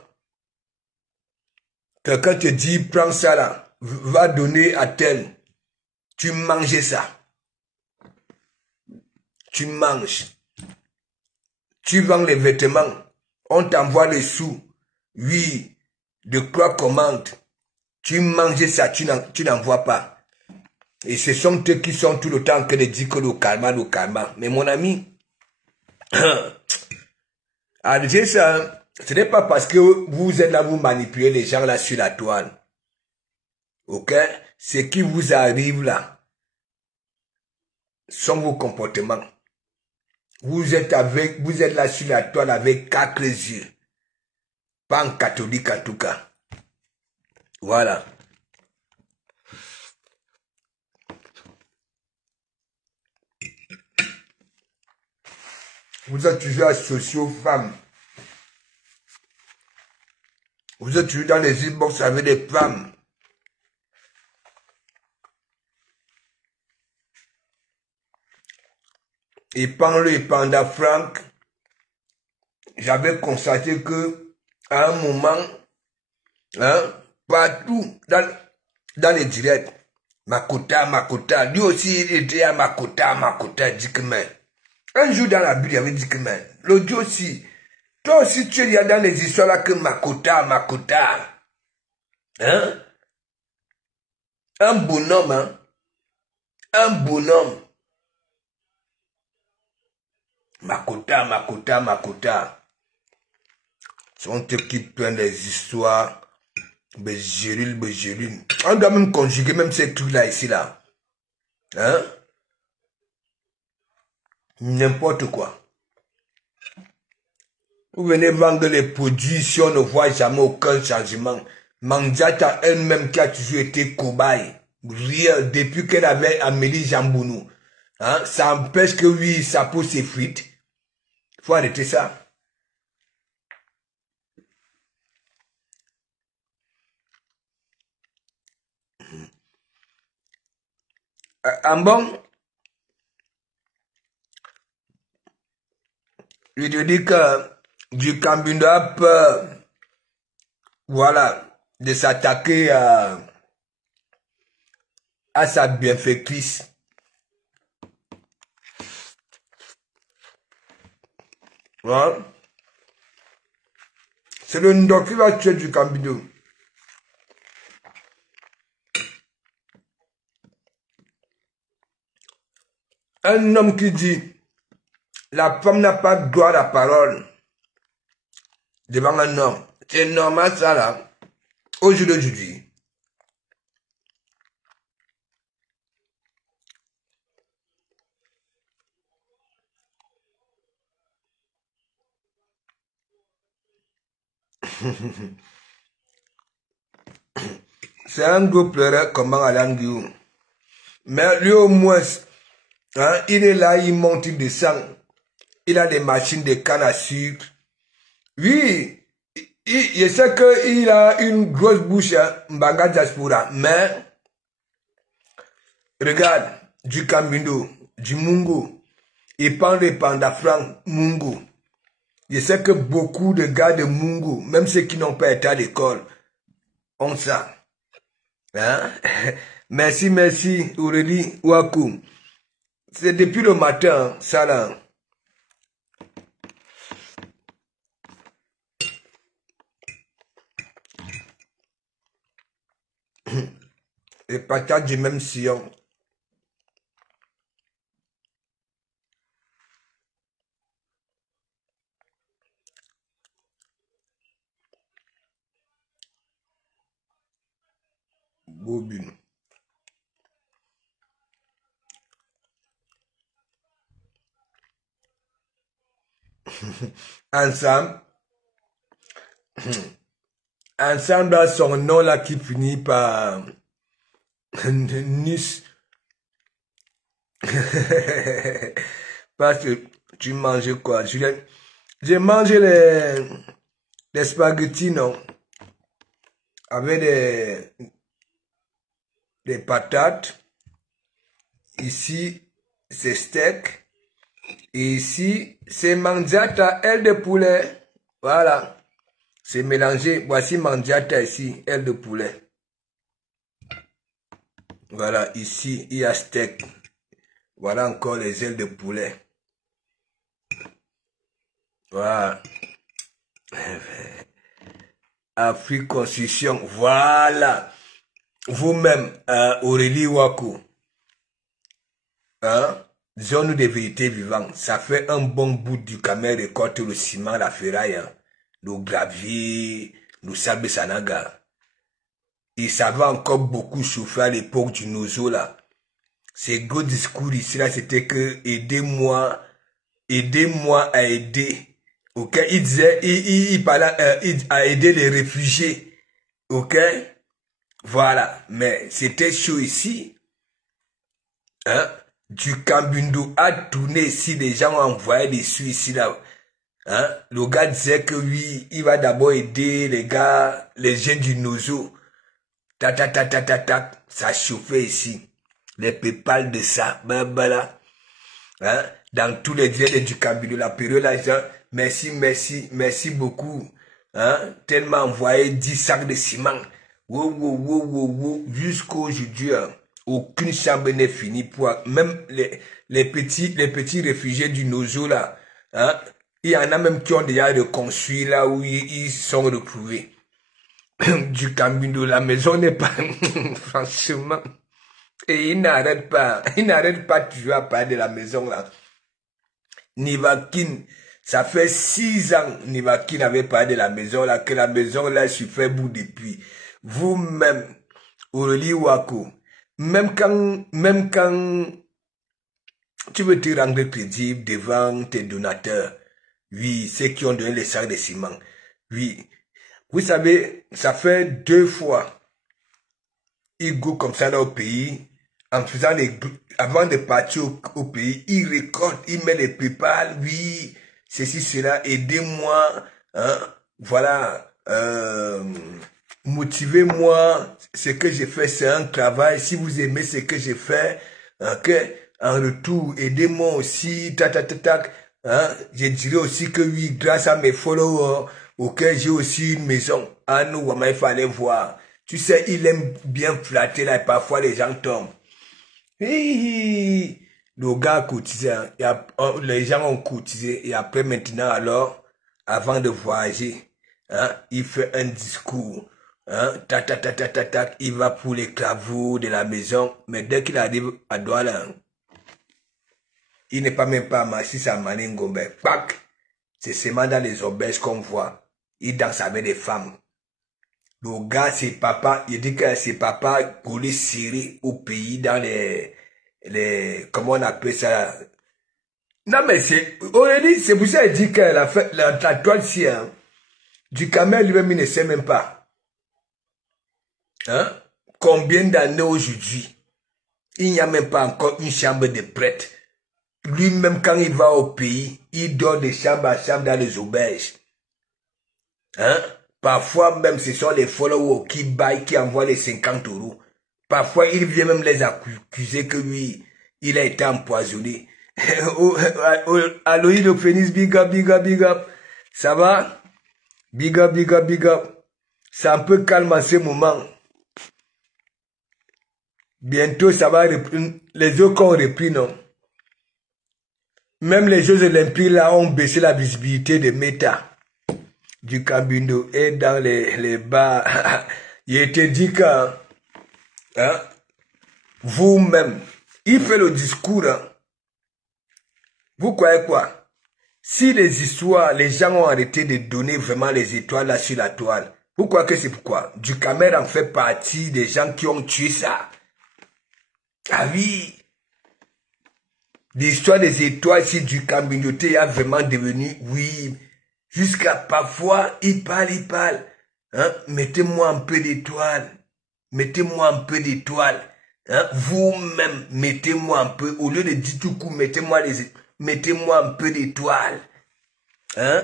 Quelqu'un te dit, prends ça là, va donner à tel. Tu manges ça. Tu manges. Tu vends les vêtements. On t'envoie les sous. Oui, de quoi commande. Tu manges ça, tu n'en vois pas. Et ce sont eux qui sont tout le temps en train de dire que le karma. Mais mon ami, Alger, ça, ce n'est pas parce que vous êtes là, vous manipulez les gens là sur la toile. Ok? Ce qui vous arrive là sont vos comportements. Vous êtes là sur la toile avec 4 yeux. Pas en catholique en tout cas. Voilà. Vous êtes toujours associés aux femmes. Vous êtes toujours dans les inbox avec des femmes. Et pendant Franck, j'avais constaté que à un moment, hein, partout dans les directs, Makota, lui aussi il était à Makota, dit que mais. Un jour dans la Bible, il avait dit que mais, l'autre aussi, toi aussi tu es dans les histoires là que Makota, hein, un bonhomme, hein, un bonhomme. Makota. Sont eux qui prennent les histoires. Béjéril. On doit même conjuguer même ces trucs-là ici, là. Hein? N'importe quoi. Vous venez vendre les produits si on ne voit jamais aucun changement. Mandiata elle-même qui a toujours été cobaye. Rien, depuis qu'elle avait Amélie Jambounou. Hein? Ça empêche que oui, sa peau s'effrite. Faut arrêter ça. En bon, je te dis que du Cambindo a peur, voilà, de s'attaquer à sa bienfaitrice. Hein? C'est le Ndok qui va tuer du Cambindo. Un homme qui dit, la femme n'a pas droit à la parole devant un homme. C'est normal ça là. Au jour d'aujourd'hui. C'est un gros pleureur comment Alain Guillaume. Mais lui au moins, hein, il est là, il monte, il descend. Il a des machines de canne à sucre. Oui, je sais qu'il a une grosse bouche, hein, Mbanga Diaspora. Mais, regarde, du Cambindo, du Mungo, il parle de Pandafran Mungo. Je sais que beaucoup de gars de Mungo, même ceux qui n'ont pas été à l'école, ont ça. Hein? Merci, merci, Aurélie Ouakou. C'est depuis le matin, ça là. Les patates du même sillon. Bobine. Ensemble. Ensemble a son nom là qui finit par Nice. Parce que tu manges quoi? J'ai mangé les spaghettis, non? Avec des patates. Ici, c'est steak. Et ici, c'est mangiata, aile de poulet. Voilà. C'est mélangé. Voici mangiata ici, aile de poulet. Voilà, ici, il y a steak. Voilà encore les ailes de poulet. Voilà. Afrique Construction. Voilà. Vous-même, Aurélie Ouakou. Hein? Disons-nous des vérités vivantes. Ça fait un bon bout du camion récolte le ciment, la ferraille, hein? Le gravier, le sable Sanaga. Et ça va encore beaucoup chauffer à l'époque du Nozo là. Ces gros discours ici là, c'était que aidez-moi à aider. Ok, il disait, il parlait à aider les réfugiés. Ok, voilà. Mais c'était chaud ici. Hein? Du Cambindo a tourné ici, les gens ont envoyé des sous ici là. Hein? Le gars disait que oui, il va d'abord aider les gars, les jeunes du Nozo. Ça chauffait ici. Les pépales de ça, là. Hein? Dans tous les vieux du Cambindo, la période là, genre, merci beaucoup. Hein? Tellement envoyé 10 sacs de ciment. Jusqu'aujourd'hui, hein, aucune chambre n'est finie pour, même les petits réfugiés du Nozo là, hein? Il y en a même qui ont déjà reconstruit là où ils sont retrouvés. Du Cambindo, la maison n'est pas, franchement. Et il n'arrête pas toujours à parler de la maison là. Nivakin, ça fait 6 ans, Nivakin avait parlé de la maison là, que la maison là, je fait bout depuis. Vous-même, Aurélie Ouakou, même quand tu veux te rendre crédible devant tes donateurs, oui, ceux qui ont donné les sacs de ciment, oui. Vous savez, ça fait 2 fois, il go comme ça là au pays, en faisant avant de partir au pays, il récolte, il met les PayPal, oui, ceci, cela, aidez-moi, hein, voilà, motivez-moi, ce que j'ai fait, c'est un travail, si vous aimez ce que j'ai fait, ok, en retour, aidez-moi aussi, hein, je dirais aussi que oui, grâce à mes followers, ok, j'ai aussi une maison, ah nous, il fallait voir, tu sais, il aime bien flatter là, et parfois les gens tombent. Le gars a cotisé, hein. Les gens ont cotisé et après maintenant alors, avant de voyager, Hein, il fait un discours. Hein, il va pour les travaux de la maison. Mais dès qu'il arrive à Douala, il n'est pas même pas à Massis à Maningombe. Pac! C'est seulement dans les auberges qu'on voit. Il danse avec des femmes. Le gars, c'est papa. Il dit que c'est papa collé serré au pays dans comment on appelle ça? Non, mais c'est, c'est pour ça qu'il dit que la toile, si, hein, du Camel lui-même, il ne sait même pas. Hein? Combien d'années aujourd'hui? Il n'y a même pas encore une chambre de prêtre. Lui-même, quand il va au pays, il dort de chambre à chambre dans les auberges. Hein? Parfois, même, ce sont les followers qui baillent, qui envoient les 50 €. Parfois, il vient même les accuser que lui, il a été empoisonné. Aloïs le Phénix, big up, big up, big up. Ça va? Big up, big up, big up. C'est un peu calme en ce moment. Bientôt, ça va reprendre. Les autres ont repris, non? Même les Jeux Olympiques, là, ont baissé la visibilité de Meta. Du Camino et dans les bars. Il était dit que, hein, vous-même, il fait le discours, hein. Vous croyez quoi? Si les histoires, les gens ont arrêté de donner vraiment les étoiles là sur la toile, vous croyez que c'est pourquoi? Du Cameroun en fait partie des gens qui ont tué ça. Ah oui! L'histoire des étoiles ici du communauté a vraiment devenu, oui, jusqu'à parfois, il parle. Hein? Mettez-moi un peu d'étoiles. Mettez-moi un peu d'étoiles. Hein? Vous-même, mettez-moi un peu, au lieu de dire tout coup, mettez-moi un peu d'étoiles. Hein?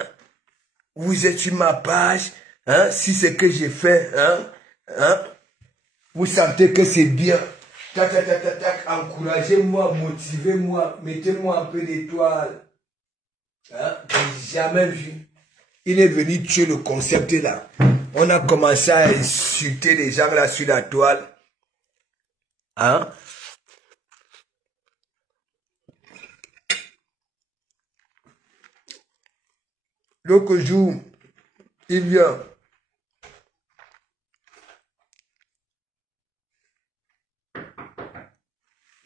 Vous êtes sur ma page. Hein? Si c'est que j'ai fait, hein? Hein? Vous sentez que c'est bien. Encouragez-moi, motivez-moi, mettez-moi un peu d'étoiles. Hein? J'ai jamais vu. Il est venu tuer le concept là. On a commencé à insulter les gens là sur la toile. Hein? L'autre jour, il vient.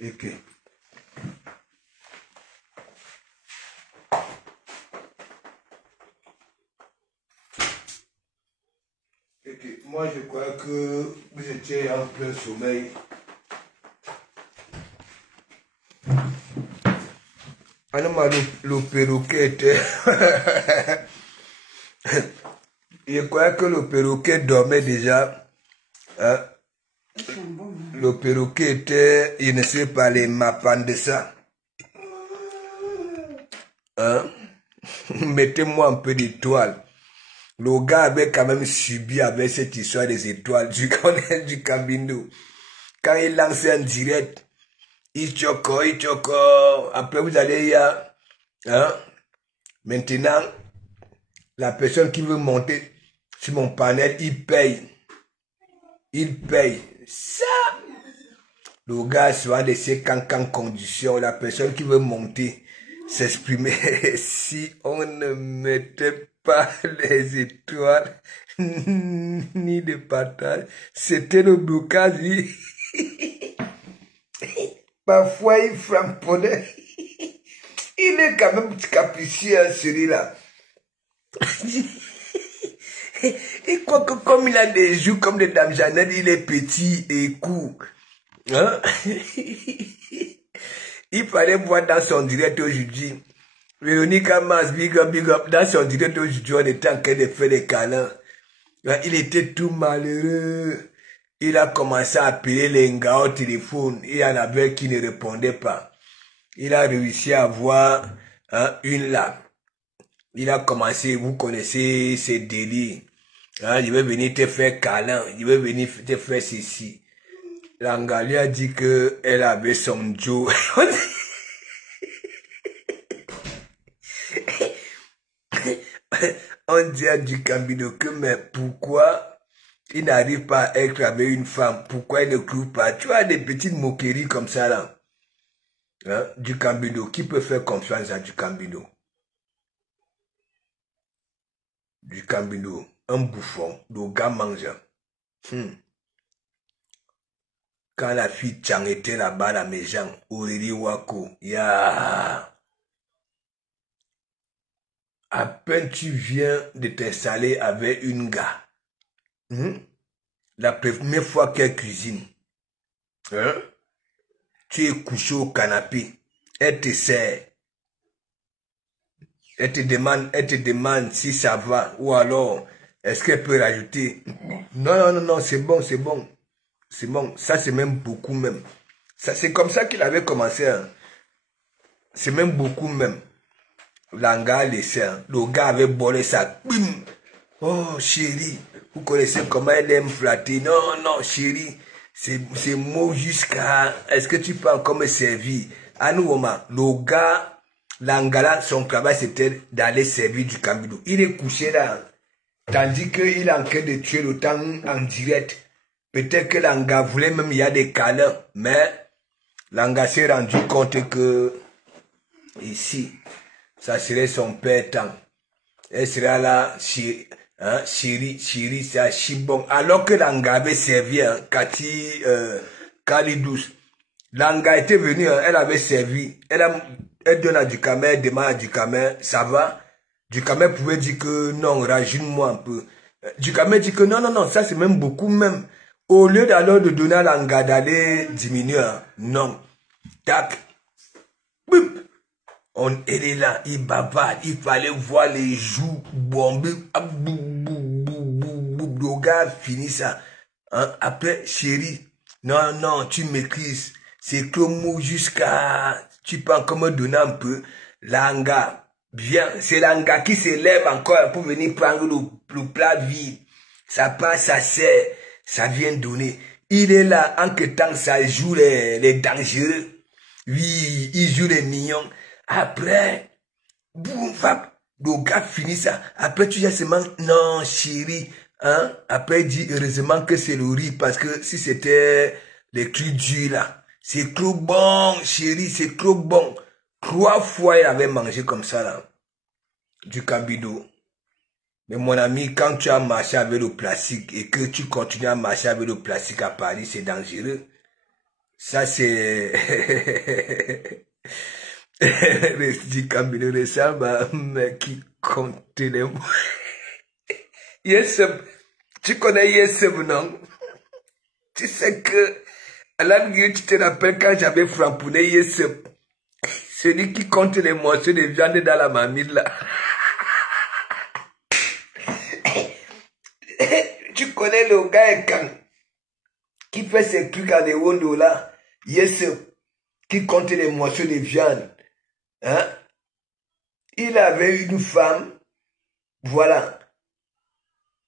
Ok. Moi, je crois que vous étiez en plein sommeil. Le perroquet était... Je crois que le perroquet dormait déjà. Hein? Le perroquet était, il ne sait pas les mappans de ça. Hein? Mettez-moi un peu d'étoiles. Le gars avait quand même subi avec cette histoire des étoiles du Camino. Quand il lance un direct, il choco. Après vous allez y a, hein? Maintenant, la personne qui veut monter sur mon panel, il paye. Ça. Le gars soit laissé qu'en condition, la personne qui veut monter, s'exprimer. Si on ne mettait pas les étoiles, ni de partage, c'était le blocage, oui. Parfois, il frapponnait. Il est quand même capricieux, celui-là. Et quoi que comme il a des joues comme de Dame Jeannette, il est petit et court. Hein? Il fallait voir dans son direct aujourd'hui. Véronique Amas, big up. Dans son direct aujourd'hui, on était en train de faire des câlins. Il était tout malheureux. Il a commencé à appeler les gars au téléphone. Il y en avait qui ne répondaient pas. Il a réussi à avoir, hein, une là. Il a commencé, vous connaissez ces délires. Hein, je vais venir te faire câlin. Je vais venir te faire ceci. Langa lui a dit qu'elle avait son Joe. On dit à du Camino que, mais pourquoi il n'arrive pas à être avec une femme? Pourquoi il ne cloue pas? Tu as des petites moqueries comme ça là. Hein? Du Camino, qui peut faire confiance à du Camino? du Cambindo, un bouffon, le gars mange. Quand la fille Chang était là-bas à la maison, Aurélie Wako, à peine tu viens de t'installer avec une gars, la première fois qu'elle cuisine, tu es couché au canapé, elle te sert, elle te demande si ça va, ou alors, est-ce qu'elle peut rajouter? Non, c'est bon. C'est bon, ça c'est même beaucoup même. C'est comme ça qu'il avait commencé. Hein. C'est même beaucoup même. L'anga laissé. Hein. Le gars avait bolé ça. Bim. Oh chérie, vous connaissez comment elle aime flatter. Non, chérie. C'est mot jusqu'à... Est-ce que tu peux encore me servir? À nous, le gars, l'angala, son travail c'était d'aller servir du Cambindo. Il est couché là. Tandis qu'il est en train de tuer le temps en direct. Peut-être que l'anga voulait même y a des câlins, mais l'anga s'est rendu compte que ici, ça serait son père temps. Elle sera là, chérie, c'est à Chibon. Alors que l'anga avait servi, Kalidous. L'anga était venue, elle avait servi. Elle donne à Dukamer, elle demande à Dukamer, ça va? Dukamer pouvait dire que non, rajoute-moi un peu. Dukamer dit que non, ça c'est même beaucoup même. Au lieu d'alors de donner à l'anga d'aller diminuer, non. Tac. Bip. Elle est là, il bavarde, il fallait voir les joues bomber. Le gars finit ça. Hein? Après, chérie, non, tu maîtrises. C'est comme jusqu'à... Tu peux encore me donner un peu. L'anga, bien, c'est l'anga qui s'élève encore pour venir prendre le plat vide. Ça passe, ça sert. Ça vient donner. Il est là, en que temps, ça joue les dangereux. Oui, il joue les mignons. Après, boum, fap, le gars finit ça. Après, tu dis seulement, non, chérie, hein. Après, il dit, heureusement que c'est le riz, parce que si c'était les trucs durs là, c'est trop bon, chérie, c'est trop bon. 3 fois, il avait mangé comme ça là, du Cambindo. Mais mon ami, quand tu as marché avec le plastique et que tu continues à marcher avec le plastique à Paris, c'est dangereux. Ça, c'est... Du Cambindo de Samba, mais qui compte les mots. Yeseb, tu connais Yeseb, non? Tu sais que, à la rigueur, tu te rappelles quand j'avais framponné Yeseb, celui qui compte les morceaux de viande dans la mamie là. Tu connais le gars qui fait ses trucs à des rondos là. Yeseb, qui compte les morceaux de viande. Hein? Il avait une femme, voilà.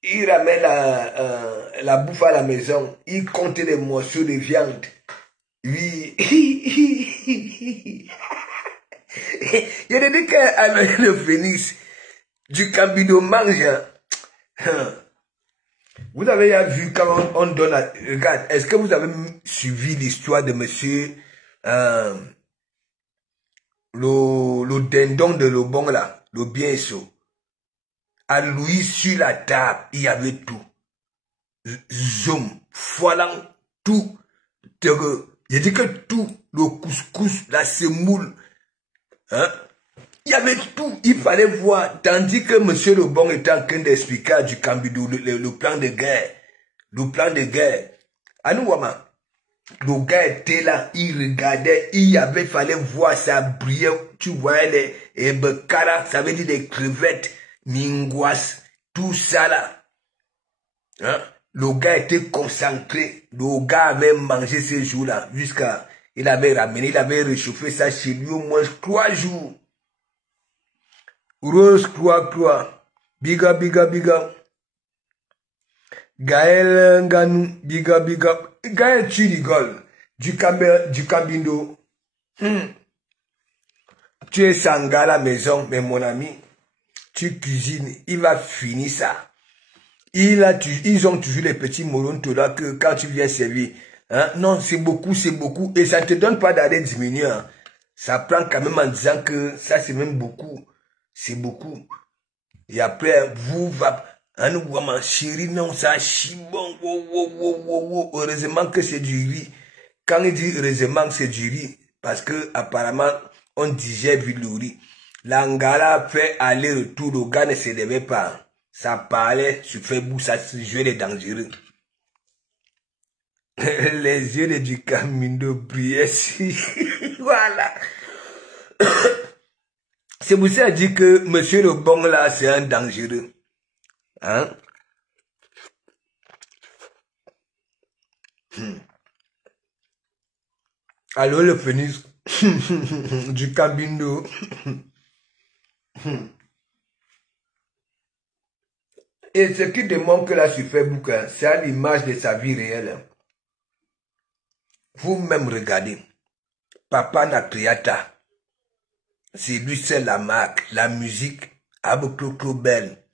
Il ramène la bouffe à la maison. Il compte les morceaux de viande. Oui. Il a dit qu'avec le phénix, du Cambindo mange. Vous avez vu quand on donne à... Regarde, est-ce que vous avez suivi l'histoire de monsieur... le dindon de Lobon là, le bienso. À lui sur la table, il y avait tout. Zoom, foilant, tout. Il dit que tout, le couscous, la semoule, hein, il y avait tout, il fallait voir. Tandis que monsieur Lobon était en train d'expliquer à du Cambindo le plan de guerre. Le plan de guerre. À nous, Wama. Le gars était là, il regardait, fallait voir ça briller, tu voyais les bekara, ça veut dire les crevettes, mingouas, tout ça là. Hein? Le gars était concentré, le gars avait mangé ces jours-là, jusqu'à, il avait ramené, il avait réchauffé ça chez lui au moins 3 jours. Rose croix, biga. Gaël Nganou, biga. Gaël, tu rigoles. Du Cambindo. Tu es sanga à la maison, mais mon ami, tu cuisines, il va finir ça. Ils ont toujours les petits morontos là que quand tu viens servir, hein, non, c'est beaucoup, et ça ne te donne pas d'aller diminuer. Hein. Ça prend quand même en disant que ça c'est même beaucoup, c'est beaucoup. Et après, vous va... Un chéri, non, ça chibon. Heureusement que c'est du riz. Quand il dit heureusement que c'est du riz, parce que apparemment, on digère vu le riz. L'Angara fait aller-retour, le gars ne se levait pas. Ça parlait sur Facebook, ça se jouait les dangereux. Les yeux de du Camindo brillaient. Voilà. C'est pour ça dit que monsieur le bon là, c'est un dangereux. Hein? Alors le phénix du Camindo. Et ce qui démontre que là sur Facebook, hein, c'est à l'image de sa vie réelle. Vous-même regardez. Papa Natriata. C'est lui seul la marque, la musique, Abokoko belle.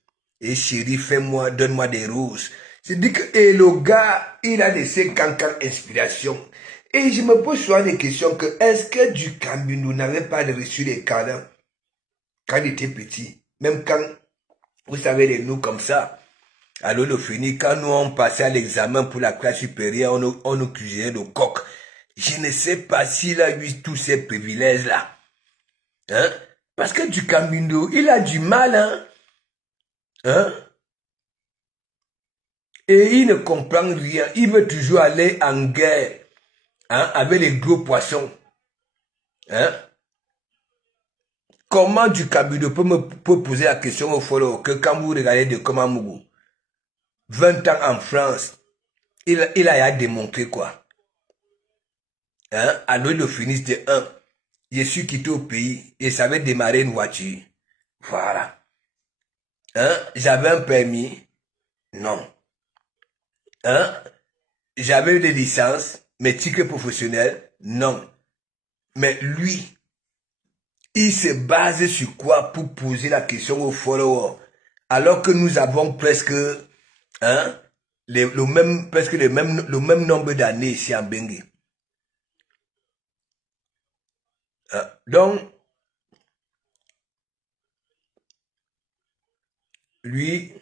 Et chérie, fais-moi, donne-moi des roses. C'est dit que et le gars, il a laissé Cancan inspiration. Et je me pose souvent des questions que est-ce que du Camindo n'avait pas reçu les câlins quand il était petit? Même quand, vous savez, les nous comme ça. Alors le Phénix, quand nous on passait à l'examen pour la classe supérieure, on nous cuisinait le coq. Je ne sais pas s'il a eu tous ces privilèges-là. Hein? Parce que du Camindo, il a du mal, hein? Hein? Et il ne comprend rien. Il veut toujours aller en guerre, hein? Avec les gros poissons. Hein? Comment du Camindo peut poser la question au follow que quand vous regardez de Komamougou, 20 ans en France, il a démontré quoi? Hein? Alors le Phénix de 1. Je suis quitté au pays et ça avait démarrer une voiture. Voilà. Hein? J'avais un permis? Non. Hein? J'avais des licences, mes tickets professionnels? Non. Mais lui, il se base sur quoi pour poser la question aux followers? Alors que nous avons presque, hein, le même nombre d'années ici en Bengue. Donc, lui,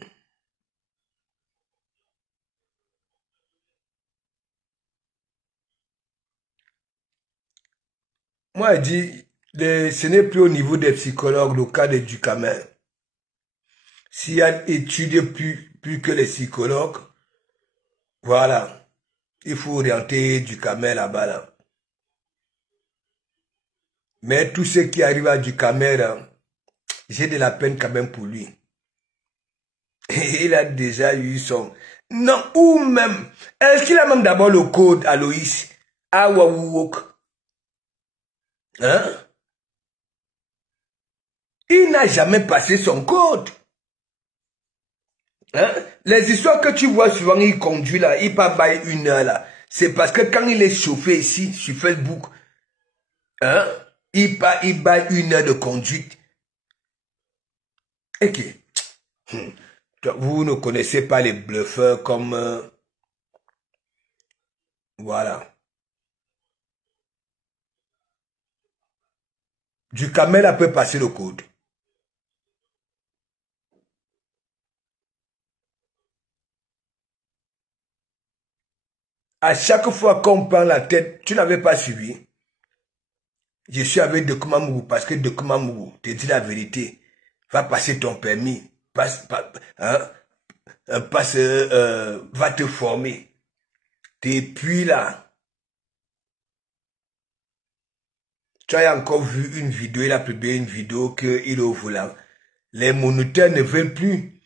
moi, je dis, ce n'est plus au niveau des psychologues, le cas de Ducamel. S'il y a étudié plus que les psychologues, voilà, il faut orienter Ducamel là-bas. Là. Mais tout ce qui arrive à Ducamel, j'ai de la peine quand même pour lui. Il a déjà eu son... Non, ou même... Est-ce qu'il a même d'abord le code Aloïs? Awawouok. Hein? Il n'a jamais passé son code. Hein? Les histoires que tu vois souvent, il conduit là, il part by 1 heure là. C'est parce que quand il est chauffé ici, sur Facebook, hein? Il bat 1 heure de conduite. Et que... Vous ne connaissez pas les bluffeurs comme... voilà. Ducamel peut passer le code. À chaque fois qu'on prend la tête, tu n'avais pas suivi. Je suis avec Dokumamougou parce que Dokumamougou te dit la vérité. Va passer ton permis. Va te former. Et puis là, tu as encore vu une vidéo, il a publié une vidéo qu'il est au volant. Les moniteurs ne veulent plus.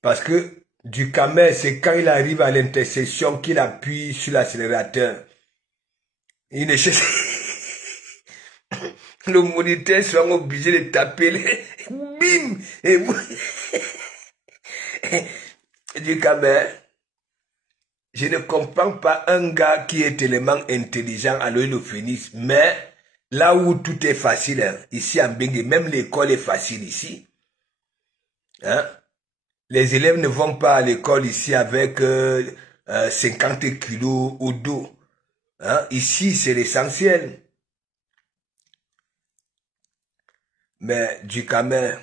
Parce que Ducamel, c'est quand il arrive à l'intersection qu'il appuie sur l'accélérateur. Il ne cherche... Le moniteur sera obligé de taper les... Bim! Et... Ducamel, je ne comprends pas un gars qui est tellement intelligent à l'œil le Phénix, mais là où tout est facile, hein, ici en Bengue, même l'école est facile ici. Hein? Les élèves ne vont pas à l'école ici avec 50 kilos au dos. Hein? Ici, c'est l'essentiel. Mais Ducamel,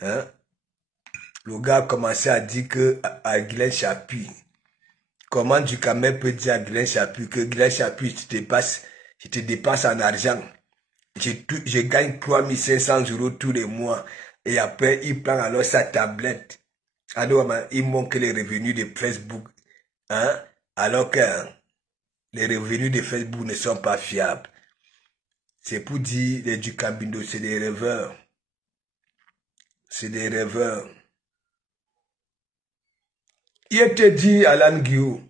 Hein? Le gars a commencé à dire que à Guylaine Chapuis, comment Ducamel peut dire à Guylaine Chapuis que Guylaine Chapuis, je te dépasse en argent. Je gagne 3500 € tous les mois. Et après, il prend alors sa tablette. Alors, il montre les revenus de Facebook. Hein? Alors que les revenus de Facebook ne sont pas fiables. C'est pour dire les Ducambindo, c'est des rêveurs. C'est des rêveurs. Il te dit, Alan Guillaume,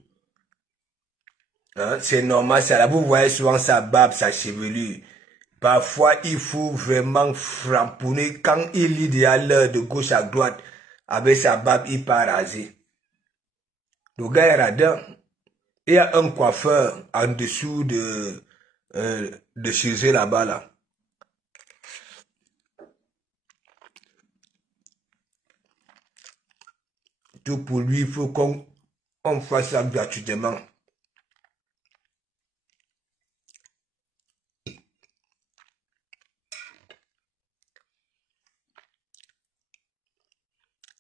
hein, c'est normal, ça. Là, vous voyez souvent sa barbe, sa chevelure. Parfois, il faut vraiment framponner. Quand il lit à l'heure de gauche à droite, avec sa barbe, il part raser. Le gars est radin. Il y a un coiffeur en dessous de chez eux là-bas, là. Tout pour lui, il faut qu'on fasse ça gratuitement.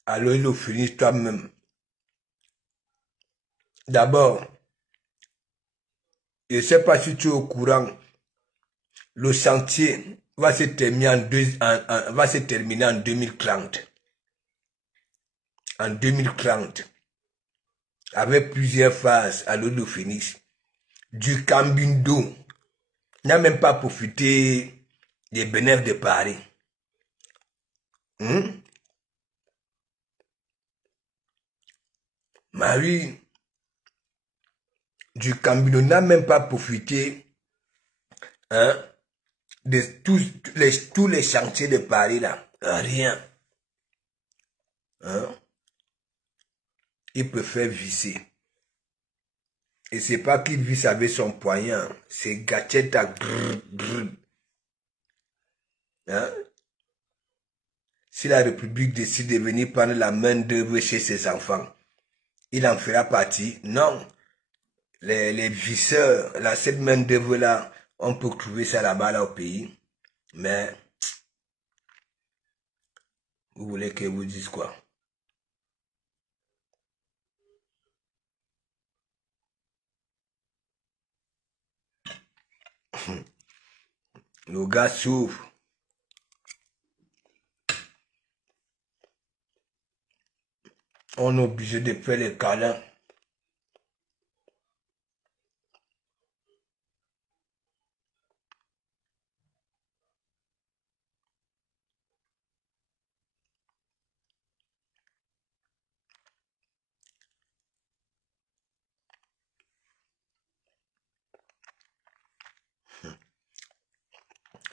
Alors, il le finit toi-même. D'abord, je ne sais pas si tu es au courant, le chantier va se terminer en 2030. En 2030. Avec plusieurs phases à l'eau de Phoenix. Ducambindo n'a même pas profité des bénéfices de Paris. Marie, Ducambindo n'a même pas profité de tous les chantiers de Paris là. Rien. Il préfère visser. Et c'est pas qu'il visse avec son poignard, c'est gâchette à grrr. Hein? Si la République décide de venir prendre la main d'œuvre chez ses enfants, il en fera partie. Non. Les visseurs, cette main d'œuvre là, on peut trouver ça là-bas là au pays. Mais, vous voulez que je vous dise quoi? Le gars souffre. On est obligé de faire les câlins.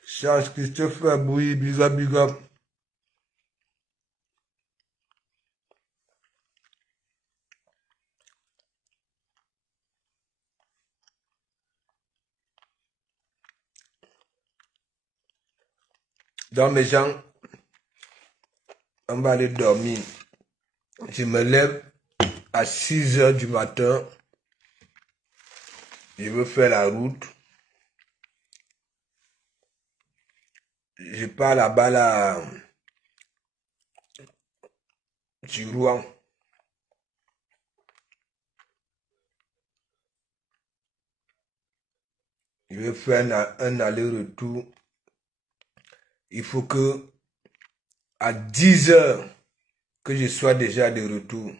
Charles Christopher Bouy, big up. Donc mes gens, on va aller dormir. Je me lève à 6 h du matin. Je veux faire la route. Je pars là-bas là, du Rouen. Je vais faire un aller-retour. Il faut que à 10 h que je sois déjà de retour.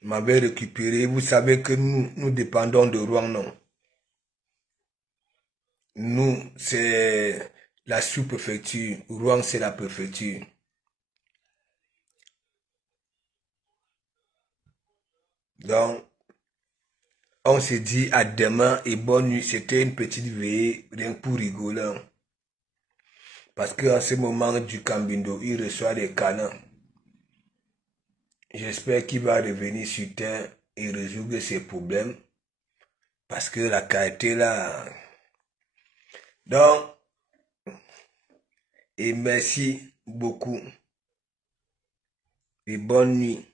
Je m'avais récupéré. Vous savez que nous dépendons de Rouen, non? Nous, c'est la sous-préfecture. Rouen, c'est la préfecture. Donc, on s'est dit à demain et bonne nuit. C'était une petite veillée, rien que pour rigoler. Parce qu'en ce moment, Ducambindo, il reçoit des canons. J'espère qu'il va revenir sur terre et résoudre ses problèmes. Parce que la qualité là... Donc, et merci beaucoup. Et bonne nuit.